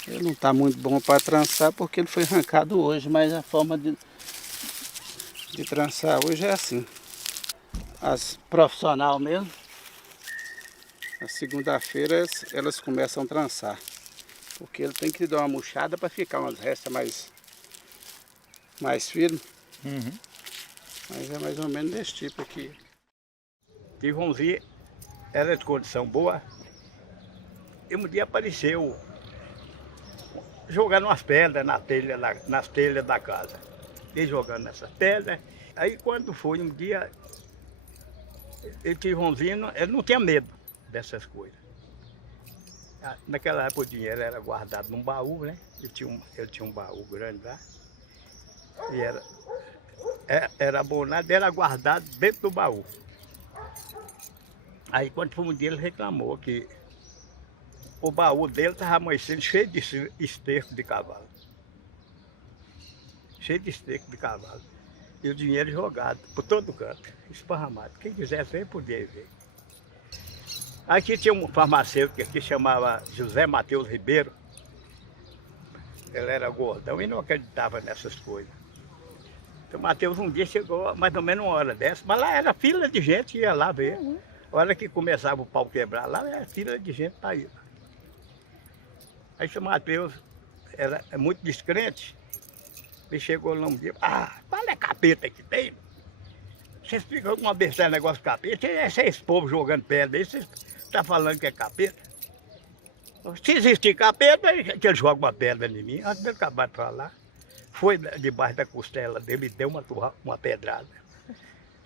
Ele não está muito bom para trançar porque ele foi arrancado hoje, mas a forma de trançar hoje é assim. As profissionais mesmo, na segunda-feira elas começam a trançar, porque ele tem que dar uma murchada para ficar umas restas mais firmes. Uhum. Mas é mais ou menos desse tipo aqui. E vamos ver, ela é de condição boa. E um dia apareceu jogando umas pedras nas telhas da casa. E jogando nessas pedras. Aí quando foi um dia, ele não tinha medo dessas coisas. Naquela época o dinheiro era guardado num baú, né? Ele tinha um baú grande lá. E era abonado, era guardado dentro do baú. Aí quando foi um dia ele reclamou que o baú dele estava amanhecendo cheio de esterco de cavalo. Cheio de esterco de cavalo. E o dinheiro jogado por todo canto, esparramado. Quem quisesse ver, podia ver. Aqui tinha um farmacêutico que chamava José Mateus Ribeiro. Ele era gordão e não acreditava nessas coisas. Então o Mateus um dia chegou mais ou menos 1 hora dessa, mas lá era fila de gente que ia lá ver. A hora que começava o pau quebrar lá, era fila de gente para ir. Aí o Mateus era muito descrente, e chegou lá um dia, qual é capeta que tem? Vocês ficam com uma besteira negócio de capeta, esse povo jogando pedra aí, vocês estão falando que é capeta? Se existir capeta, que ele joga uma pedra em mim, antes de ele acabar de falar. Foi debaixo da costela dele e deu uma pedrada.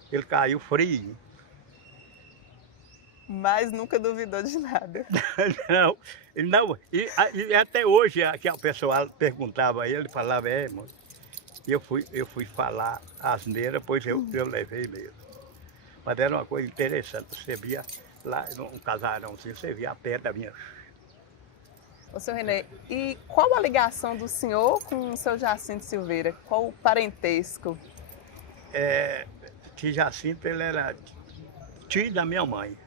Ele caiu frio. Mas nunca duvidou de nada. Não, não. E até hoje, que o pessoal perguntava a ele, falava, moço, eu fui falar asneira, pois eu levei mesmo. Mas era uma coisa interessante, você via lá num casarãozinho, você via a pedra minha. Ô, seu René, e qual a ligação do senhor com o seu Jacinto Silveira? Qual o parentesco? Tio Jacinto, ele era tio da minha mãe,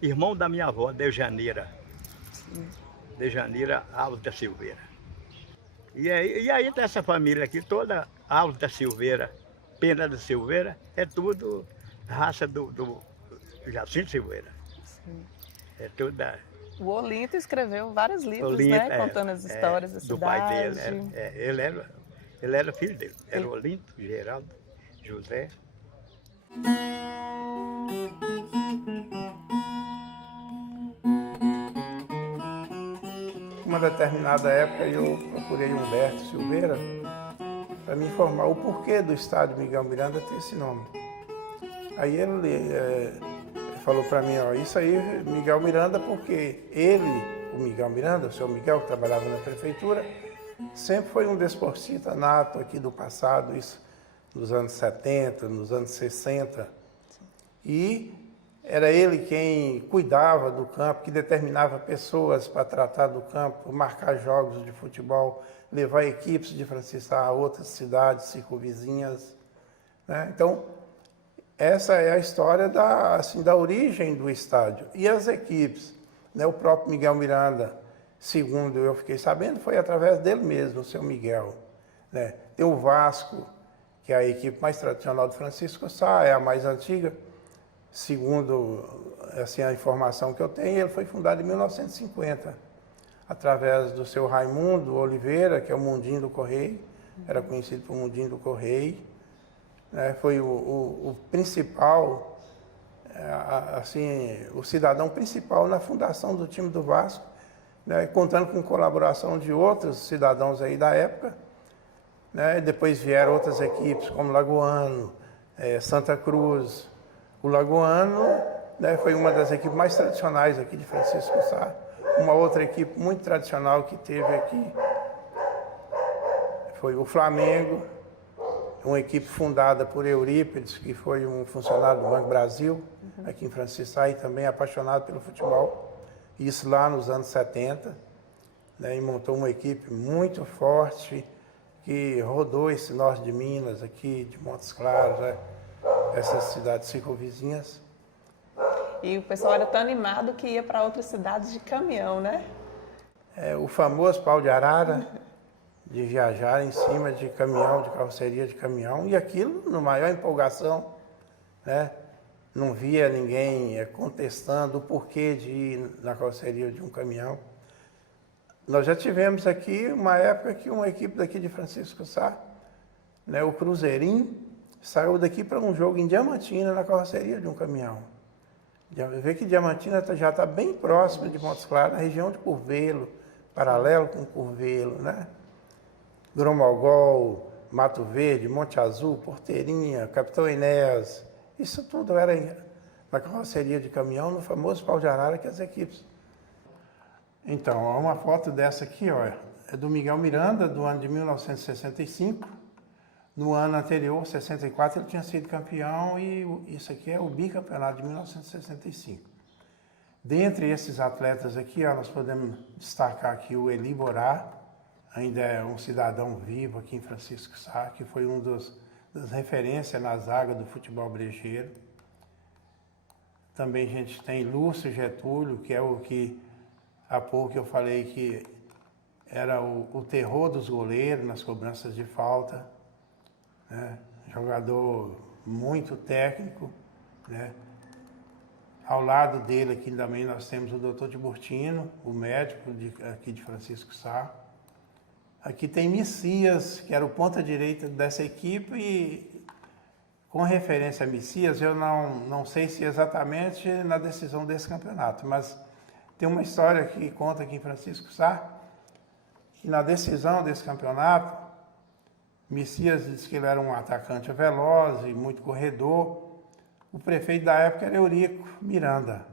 irmão da minha avó, Dejanira Alves da Silveira. E aí dessa família aqui, toda Alves da Silveira, Pena da Silveira, é tudo raça do Jacinto Silveira. Sim. É tudo O Olinto escreveu vários livros, Olinto, né? Contando as histórias da cidade. Do pai dele, ele era filho dele. Era o Olinto, Geraldo, José. Uma determinada época eu procurei Humberto Silveira para me informar o porquê do estádio Miguel Miranda ter esse nome. Aí ele falou para mim, ó, isso aí Miguel Miranda porque o Miguel Miranda, o seu Miguel que trabalhava na prefeitura, sempre foi um desportista nato aqui do passado, isso nos anos 70, nos anos 60. E era ele quem cuidava do campo, que determinava pessoas para tratar do campo, marcar jogos de futebol, levar equipes de Francisco a outras cidades circunvizinhas, né? Então, essa é a história da origem do estádio. E as equipes, né? O próprio Miguel Miranda, segundo eu fiquei sabendo, foi através dele mesmo, o seu Miguel, né? Tem o Vasco, que é a equipe mais tradicional do Francisco Sá, é a mais antiga. Segundo assim, a informação que eu tenho, ele foi fundado em 1950, através do seu Raimundo Oliveira, que é o Mundinho do Correio, era conhecido por Mundinho do Correio, né? Foi o principal, assim, o cidadão principal na fundação do time do Vasco, né? Contando com colaboração de outros cidadãos aí da época, né? Depois vieram outras equipes, como Lagoano, Santa Cruz. O Lagoano, né, foi uma das equipes mais tradicionais aqui de Francisco Sá. Uma outra equipe muito tradicional que teve aqui foi o Flamengo, uma equipe fundada por Eurípides, que foi um funcionário do Banco Brasil, aqui em Francisco Sá, e também apaixonado pelo futebol. Isso lá nos anos 70, né, e montou uma equipe muito forte que rodou esse norte de Minas, aqui de Montes Claros, né, essas cidades circunvizinhas. E o pessoal era tão animado que ia para outras cidades de caminhão, né? O famoso pau de arara, de viajar em cima de caminhão, de carroceria de caminhão, e aquilo, na maior empolgação, né? Não via ninguém contestando o porquê de ir na carroceria de um caminhão. Nós já tivemos aqui uma época que uma equipe daqui de Francisco Sá, né, o Cruzeirinho, saiu daqui para um jogo em Diamantina, na carroceria de um caminhão. Vê que Diamantina já está bem próximo de Montes Claros, na região de Curvelo, paralelo com Curvelo, né? Gromogol, Mato Verde, Monte Azul, Porteirinha, Capitão Enéas, isso tudo era na carroceria de caminhão, no famoso pau de arara que as equipes. Então, uma foto dessa aqui, ó, é do Miguel Miranda, do ano de 1965. No ano anterior, 64, ele tinha sido campeão e isso aqui é o bicampeonato de 1965. Dentre esses atletas aqui, ó, nós podemos destacar aqui o Eli Borá, ainda é um cidadão vivo aqui em Francisco Sá, que foi um das referências na zaga do futebol brejeiro. Também a gente tem Lúcio Getúlio, que é o que há pouco eu falei que era o terror dos goleiros nas cobranças de falta. Né? Jogador muito técnico, né? Ao lado dele aqui também nós temos o Dr. Tiburtino, o médico aqui de Francisco Sá. Aqui tem Messias, que era o ponta direita dessa equipe, e com referência a Messias, eu não sei se exatamente na decisão desse campeonato, mas tem uma história que conta aqui em Francisco Sá, que na decisão desse campeonato, Messias disse que ele era um atacante veloz e muito corredor. O prefeito da época era Eurico Miranda.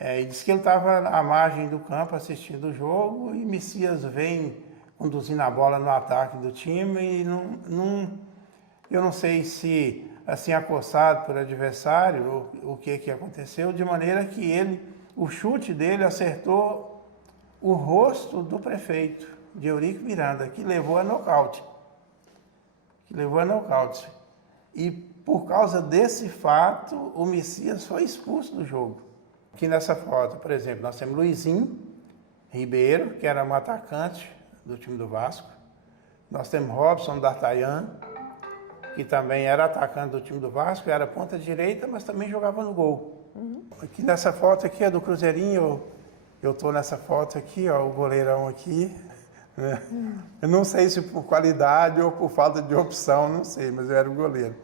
E disse que ele estava à margem do campo assistindo o jogo e Messias vem conduzindo a bola no ataque do time e eu não sei se assim acossado por adversário o que aconteceu, de maneira que o chute dele acertou o rosto do prefeito de Eurico Miranda, que levou a nocaute. E por causa desse fato, o Messias foi expulso do jogo. Aqui nessa foto, por exemplo, nós temos Luizinho Ribeiro, que era um atacante do time do Vasco. Nós temos Robson D'Artagnan, que também era atacante do time do Vasco, era ponta direita, mas também jogava no gol. Aqui nessa foto aqui é do Cruzeirinho, eu estou nessa foto aqui, ó, o goleirão aqui. Né? Eu não sei se por qualidade ou por falta de opção, não sei, mas eu era o goleiro.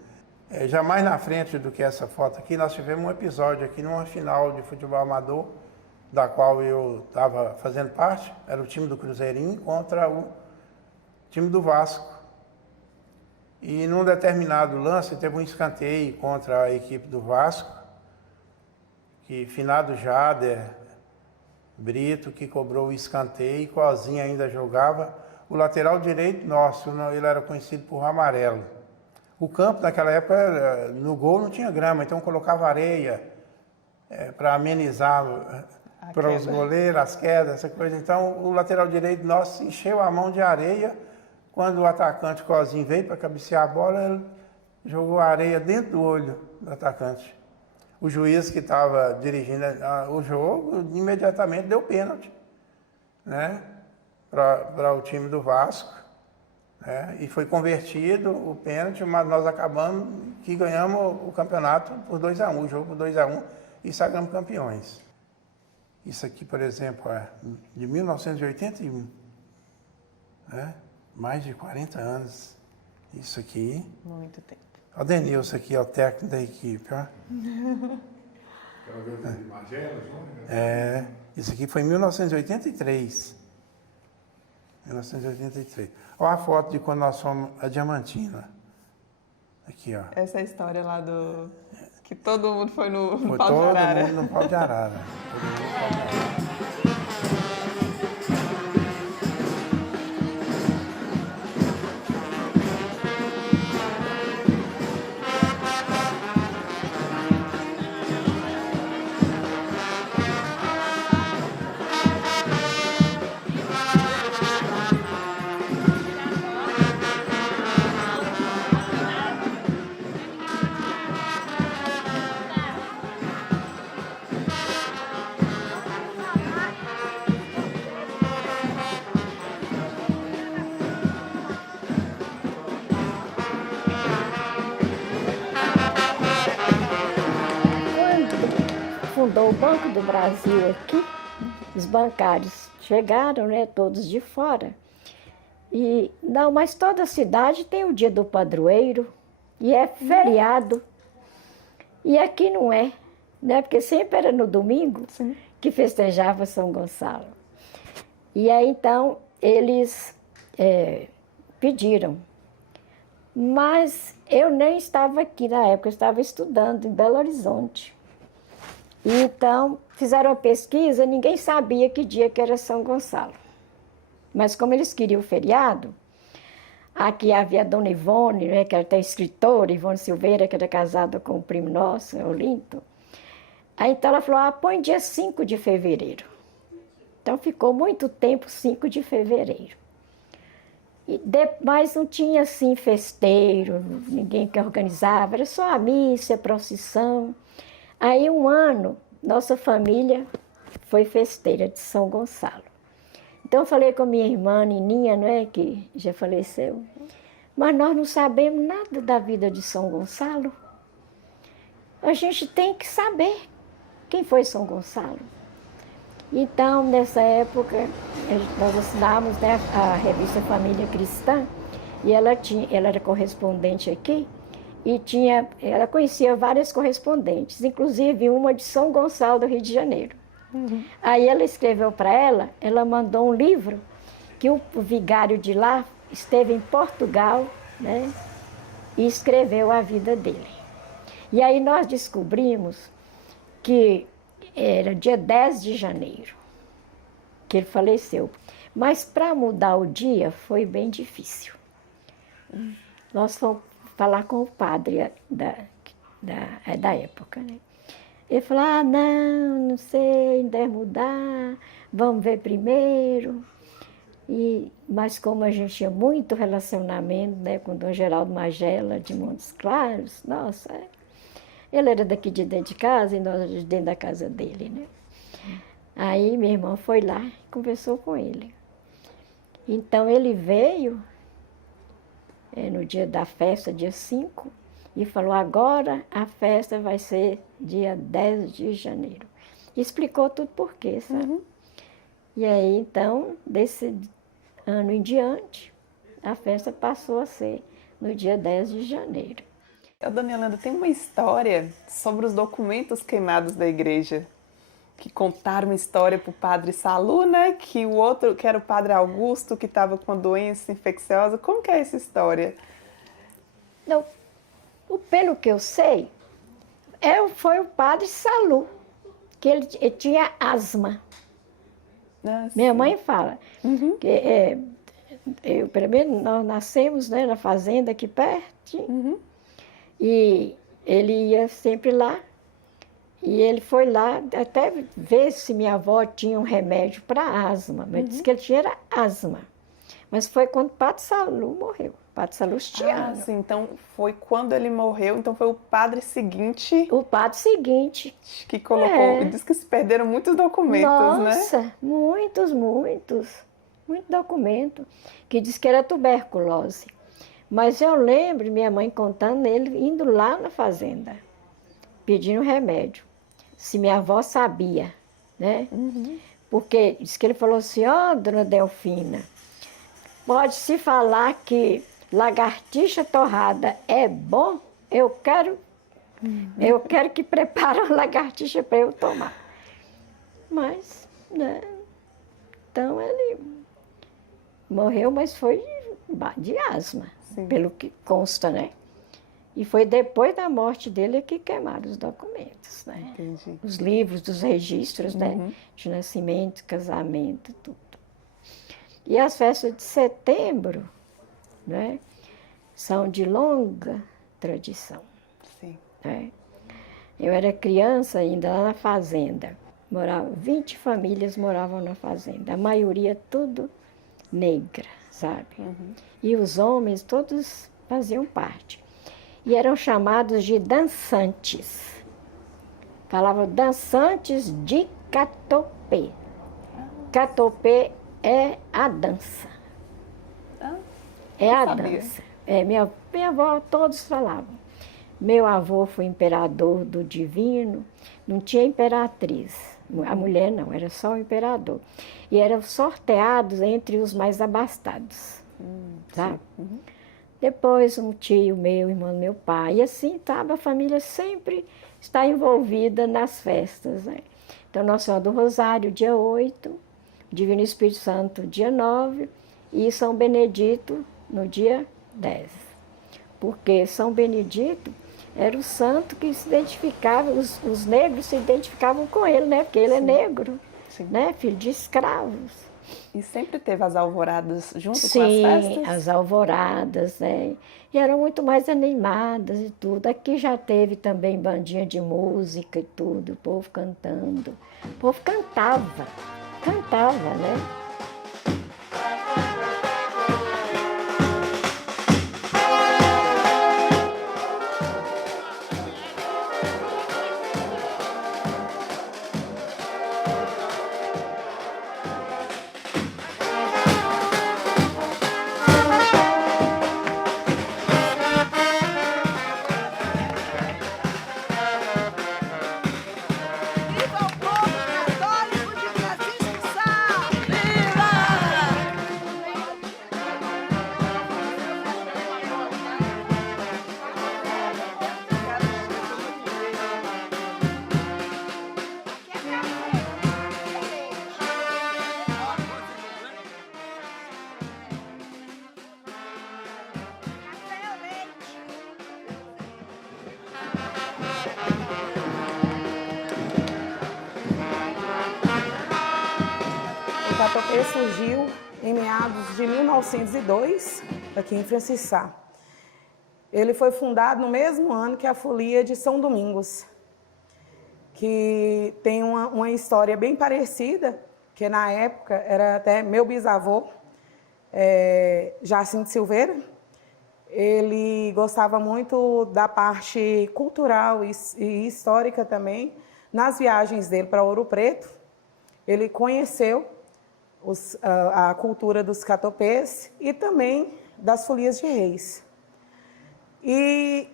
Já mais na frente do que essa foto aqui, nós tivemos um episódio aqui numa final de futebol amador, da qual eu estava fazendo parte, era o time do Cruzeirinho contra o time do Vasco. E num determinado lance teve um escanteio contra a equipe do Vasco, que finado Jader Brito, que cobrou o escanteio, Cozinha ainda jogava. O lateral direito nosso, ele era conhecido por Amarelo. O campo naquela época, no gol não tinha grama, então colocava areia para amenizar para os goleiros, as quedas, essa coisa. Então o lateral direito nosso encheu a mão de areia. Quando o atacante Cozinho veio para cabecear a bola, ele jogou a areia dentro do olho do atacante. O juiz que estava dirigindo o jogo imediatamente deu pênalti, né, para o time do Vasco. E foi convertido o pênalti, mas nós acabamos que ganhamos o campeonato por 2-1, o jogo por 2-1 e sagramos campeões. Isso aqui, por exemplo, é de 1981, né? Mais de 40 anos. Isso aqui. Muito tempo. O Denilson aqui é o técnico da equipe, ó. Isso aqui foi em 1983. 1983. Olha a foto de quando nós fomos a Diamantina. Aqui, ó. Essa é a história lá do... Que todo mundo foi no Foi Pau de Arara. todo mundo no Pau de Arara. Todo mundo no Pau de Arara. Fundou o Banco do Brasil aqui, os bancários chegaram, né, todos de fora. E não, mas toda cidade tem o dia do padroeiro e é feriado. E aqui não é, né, porque sempre era no domingo que festejava São Gonçalo. E aí então eles pediram. Mas eu nem estava aqui na época, eu estava estudando em Belo Horizonte. Então, fizeram uma pesquisa, ninguém sabia que dia que era São Gonçalo. Mas como eles queriam o feriado, aqui havia a dona Ivone, né, que era até escritora, Ivone Silveira, que era casada com o primo nosso, Olinto. Aí então ela falou, põe dia 5 de fevereiro. Então ficou muito tempo 5 de fevereiro. Mas não tinha assim festeiro, ninguém que organizava, era só a missa, a procissão. Aí um ano, nossa família foi festeira de São Gonçalo. Então eu falei com minha irmã Nininha, não é, que já faleceu, mas nós não sabemos nada da vida de São Gonçalo. A gente tem que saber quem foi São Gonçalo. Então, nessa época, nós assinávamos, né, a revista Família Cristã, e ela era correspondente aqui, e ela conhecia várias correspondentes, inclusive uma de São Gonçalo, do Rio de Janeiro. Aí ela escreveu para ela mandou um livro que o vigário de lá esteve em Portugal, né, e escreveu a vida dele. E aí nós descobrimos que Era dia 10 de janeiro que ele faleceu. Mas para mudar o dia foi bem difícil. Nós fomos falar com o padre da época, né? Ele falou, não sei, não deve mudar, vamos ver primeiro. Mas como a gente tinha muito relacionamento, né, com o Dom Geraldo Magela, de Montes Claros, nossa, ele era daqui de dentro de casa e nós de dentro da casa dele, né? Aí minha irmã foi lá e conversou com ele. Então ele veio no dia da festa, dia 5, e falou, agora a festa vai ser dia 10 de janeiro. E explicou tudo por quê, sabe? E aí, então, desse ano em diante, a festa passou a ser no dia 10 de janeiro. Dona Yolanda, tem uma história sobre os documentos queimados da igreja, que contaram uma história para o padre Salu, né? Que o outro, que era o padre Augusto, que estava com a doença infecciosa. Como que é essa história? Não, pelo que eu sei, foi o padre Salu, que ele tinha asma. Minha mãe fala que pelo menos nós nascemos, né, na fazenda aqui perto, e ele ia sempre lá, e ele foi lá até ver se minha avó tinha um remédio para asma, mas disse que ele tinha asma. Mas foi quando o padre Salu morreu, o padre Salustiano. Sim, então foi quando ele morreu, então foi o padre seguinte... O padre seguinte. Que colocou, diz que se perderam muitos documentos, Nossa, né? Muito documento, que diz que era tuberculose. Mas eu lembro minha mãe contando ele indo lá na fazenda, pedindo remédio. Se minha avó sabia, né? Porque diz que ele falou assim, dona Delfina, pode-se falar que lagartixa torrada é bom? Eu quero que prepare uma lagartixa para eu tomar. Mas, né? Então ele morreu, mas foi de asma, pelo que consta, né? E foi depois da morte dele que queimaram os documentos, né? Entendi. Os livros dos registros, né? De nascimento, casamento, tudo. E as festas de setembro, né? São de longa tradição. Sim. Né? Eu era criança ainda lá na fazenda. 20 famílias moravam na fazenda. A maioria tudo negra, sabe? E os homens todos faziam parte. E eram chamados de dançantes. Falavam dançantes de catopê. Catopê é a dança. É a dança. Minha avó, todos falavam. Meu avô foi imperador do divino, não tinha imperatriz. A mulher não, era só o imperador. E eram sorteados entre os mais abastados. Sabe? Depois um tio meu, irmão do meu pai, e assim a família sempre está envolvida nas festas. Né? Então, Nossa Senhora do Rosário, dia 8, Divino Espírito Santo, dia 9, e São Benedito, no dia 10. Porque São Benedito era o santo que se identificava, os negros se identificavam com ele, né? Porque ele é negro, né? Filho de escravos. E sempre teve as alvoradas junto com as Sim, festas? as alvoradas, né? E eram muito mais animadas e tudo. Aqui já teve também bandinha de música e tudo, o povo cantando. O povo cantava, né? Viva o povo católico de Francisco Sá! Catopê surgiu em meados de 1902, aqui em Francisá. Ele foi fundado no mesmo ano que a Folia de São Domingos, que tem uma história bem parecida, que na época era até meu bisavô, Jacinto Silveira. Ele gostava muito da parte cultural e histórica também. Nas viagens dele para Ouro Preto, ele conheceu a cultura dos catopês e também das folias de reis. E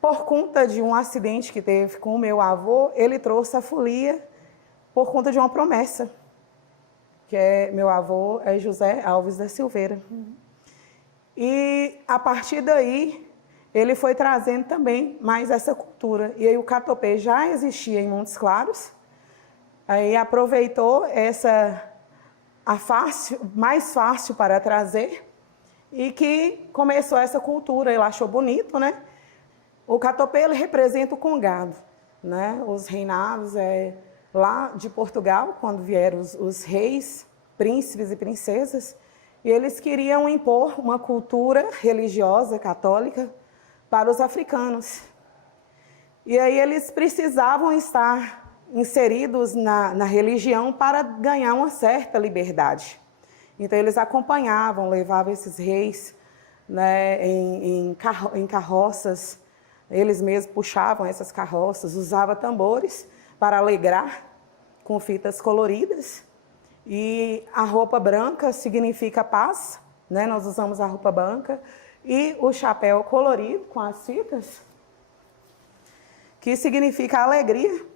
por conta de um acidente que teve com o meu avô, ele trouxe a folia por conta de uma promessa, que meu avô é José Alves da Silveira. E a partir daí, ele foi trazendo também mais essa cultura. E aí o catopê já existia em Montes Claros, aí aproveitou mais fácil para trazer, e que começou essa cultura, ele achou bonito, né? O catopê, ele representa o congado, né? Os reinados lá de Portugal, quando vieram os reis, príncipes e princesas, e eles queriam impor uma cultura religiosa católica para os africanos. E aí eles precisavam estar inseridos na religião para ganhar uma certa liberdade. Então eles acompanhavam, levavam esses reis, né, em carroças, eles mesmos puxavam essas carroças, usavam tambores para alegrar com fitas coloridas. E a roupa branca significa paz, né? Nós usamos a roupa branca, e o chapéu colorido com as fitas, que significa alegria.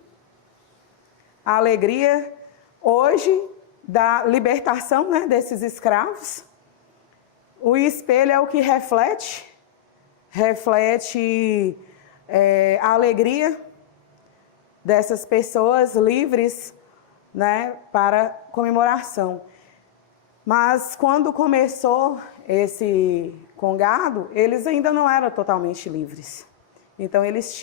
A alegria hoje da libertação, né, desses escravos. O espelho é o que reflete a alegria dessas pessoas livres, né, para comemoração. Mas quando começou esse congado, eles ainda não eram totalmente livres. Então eles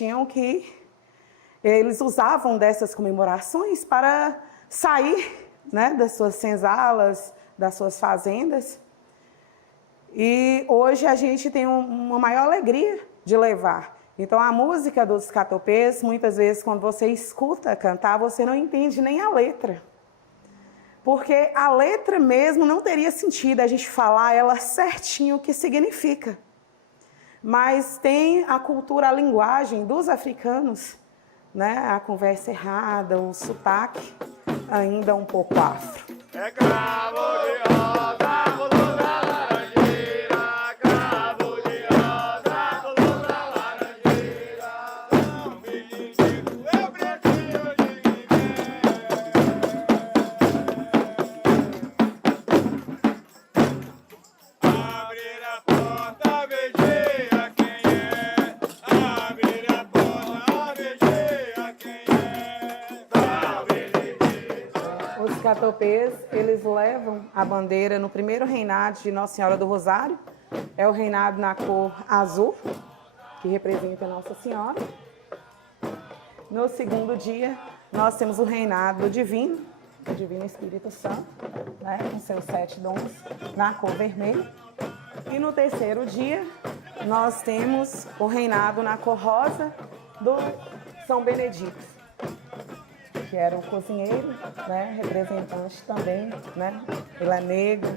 usavam dessas comemorações para sair, né, das suas senzalas, das suas fazendas. E hoje a gente tem uma maior alegria de levar. Então a música dos catopês, muitas vezes quando você escuta cantar, você não entende nem a letra. Porque a letra mesmo não teria sentido a gente falar ela certinho o que significa. Mas tem a cultura, a linguagem dos africanos, né? A conversa errada, o sotaque ainda um pouco afro. É cravo de rosa, blusa laranjeira, cravo de rosa, blusa laranjeira, não me digo, eu preciso de abrir a porta, veja quem é, abrir a porta, veja quem é. Os catopês, eles levam a bandeira no primeiro reinado de Nossa Senhora do Rosário. É o reinado na cor azul, que representa Nossa Senhora. No segundo dia, nós temos o reinado do Divino, o Divino Espírito Santo, né, com seus 7 dons, na cor vermelha. E no terceiro dia, nós temos o reinado na cor rosa do São Benedito, que era o cozinheiro, né, representante também, né? Ele é negro,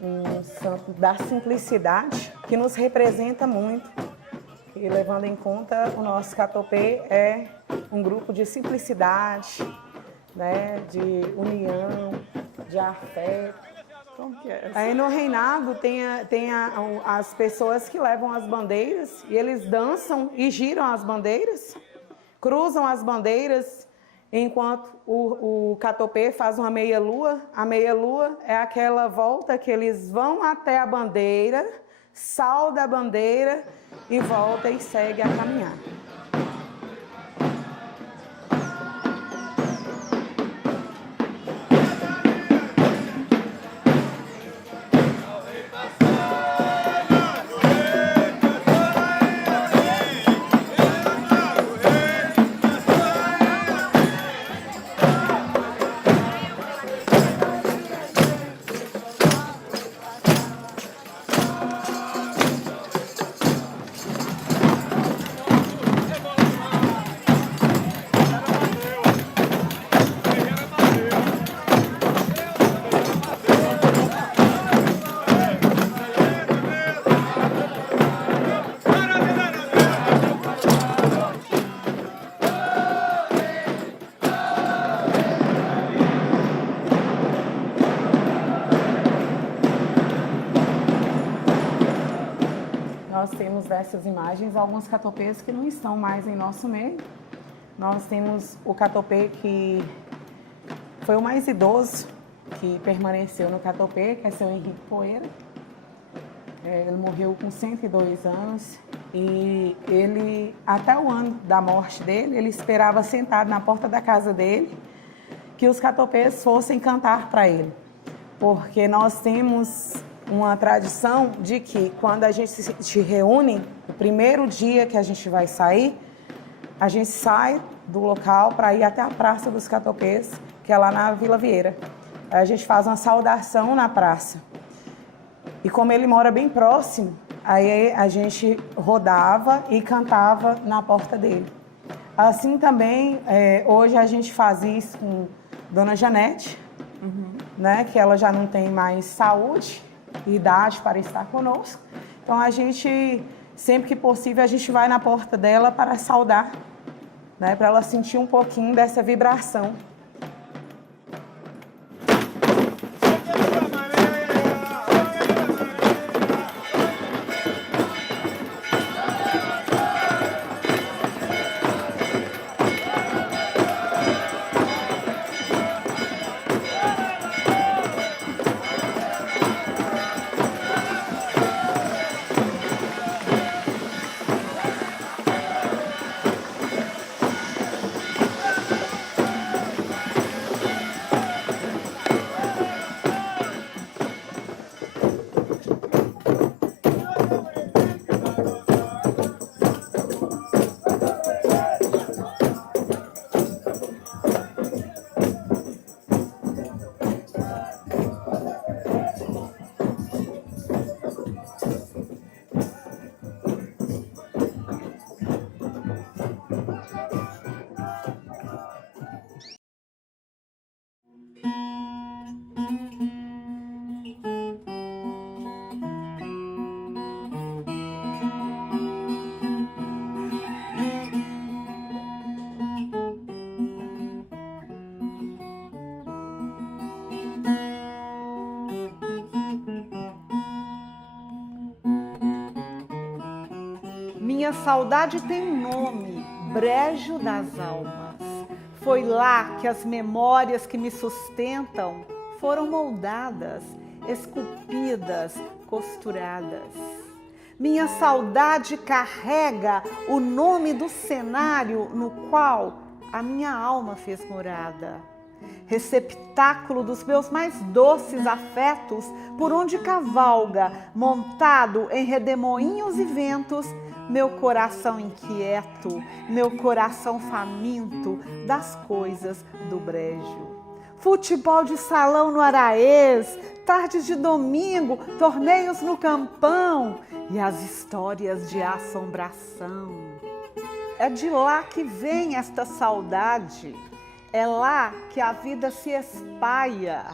um santo da simplicidade, que nos representa muito. E levando em conta, o nosso catopê é um grupo de simplicidade, né, de união, de afeto. Como que é? Aí no reinado tem as pessoas que levam as bandeiras, e eles dançam e giram as bandeiras, cruzam as bandeiras, enquanto o catopê faz uma meia-lua. A meia-lua é aquela volta que eles vão até a bandeira, sauda a bandeira e volta e segue a caminhar. temos dessas imagens alguns catopês que não estão mais em nosso meio. Nós temos o catopê que foi o mais idoso que permaneceu no catopê, que é seu Henrique Poeira. Ele morreu com 102 anos e ele, até o ano da morte dele, ele esperava sentado na porta da casa dele que os catopês fossem cantar para ele. Porque nós temos uma tradição de que quando a gente se reúne, o primeiro dia que a gente vai sair, a gente sai do local para ir até a Praça dos Catopês, que é lá na Vila Vieira. Aí a gente faz uma saudação na praça. E como ele mora bem próximo, aí a gente rodava e cantava na porta dele. Assim também, hoje a gente faz isso com Dona Janete, né, que ela já não tem mais saúde e idade para estar conosco. Então a gente, sempre que possível, a gente vai na porta dela para saudar, né, para ela sentir um pouquinho dessa vibração. Minha saudade tem um nome, Brejo das Almas. Foi lá que as memórias que me sustentam foram moldadas, esculpidas, costuradas. Minha saudade carrega o nome do cenário no qual a minha alma fez morada. Receptáculo dos meus mais doces afetos, por onde cavalga, montado em redemoinhos e ventos, meu coração inquieto, meu coração faminto das coisas do brejo. Futebol de salão no Araês, tardes de domingo, torneios no campão e as histórias de assombração. É de lá que vem esta saudade. É lá que a vida se espalha,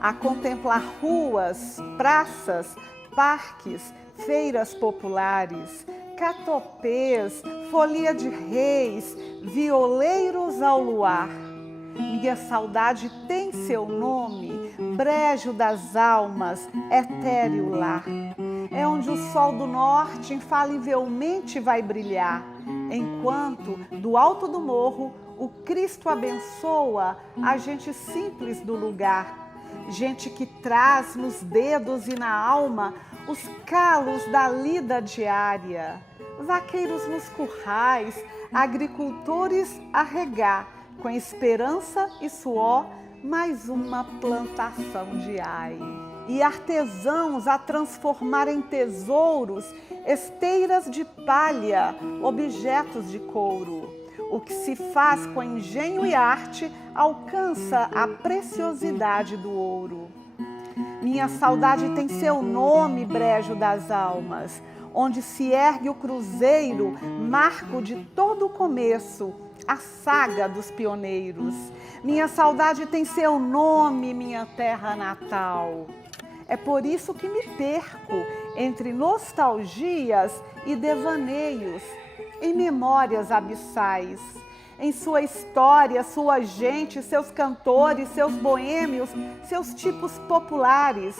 a contemplar ruas, praças, parques, feiras populares, catopês, folia de reis, violeiros ao luar. Minha saudade tem seu nome, brejo das almas, etéreo lar. É onde o sol do norte infalivelmente vai brilhar, enquanto do alto do morro o Cristo abençoa a gente simples do lugar, gente que traz nos dedos e na alma os calos da lida diária, vaqueiros nos currais, agricultores a regar, com esperança e suor, mais uma plantação de ai. E artesãos a transformar em tesouros, esteiras de palha, objetos de couro. O que se faz com engenho e arte alcança a preciosidade do ouro. Minha saudade tem seu nome, brejo das almas, onde se ergue o cruzeiro, marco de todo o começo, a saga dos pioneiros. Minha saudade tem seu nome, minha terra natal. É por isso que me perco entre nostalgias e devaneios, em memórias abissais, em sua história, sua gente, seus cantores, seus boêmios, seus tipos populares,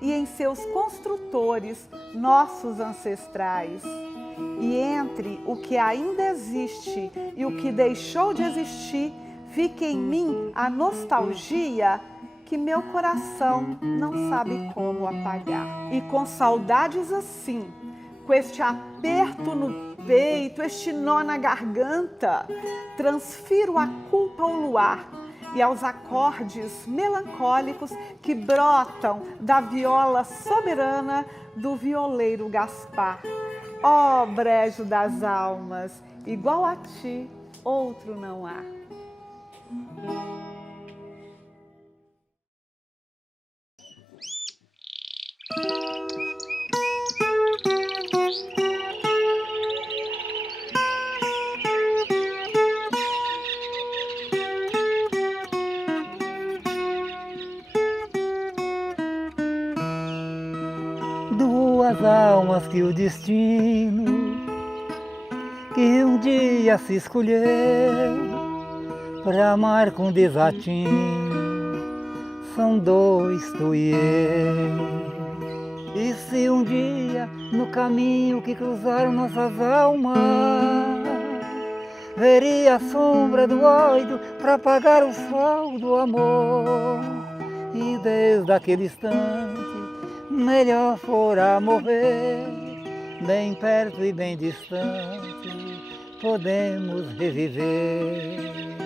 e em seus construtores, nossos ancestrais. E entre o que ainda existe e o que deixou de existir, fica em mim a nostalgia que meu coração não sabe como apagar. E com saudades assim, com este aperto no peito, este nó na garganta, transfiro a culpa ao luar e aos acordes melancólicos que brotam da viola soberana do violeiro Gaspar. Ó brejo das almas, igual a ti, outro não há. Duas almas que o destino, que um dia se escolheu para amar com desatino, são dois, tu e eu. E se um dia no caminho que cruzaram nossas almas, veria a sombra do ódio para pagar o sol do amor, e desde aquele instante melhor fora morrer, bem perto e bem distante, podemos reviver.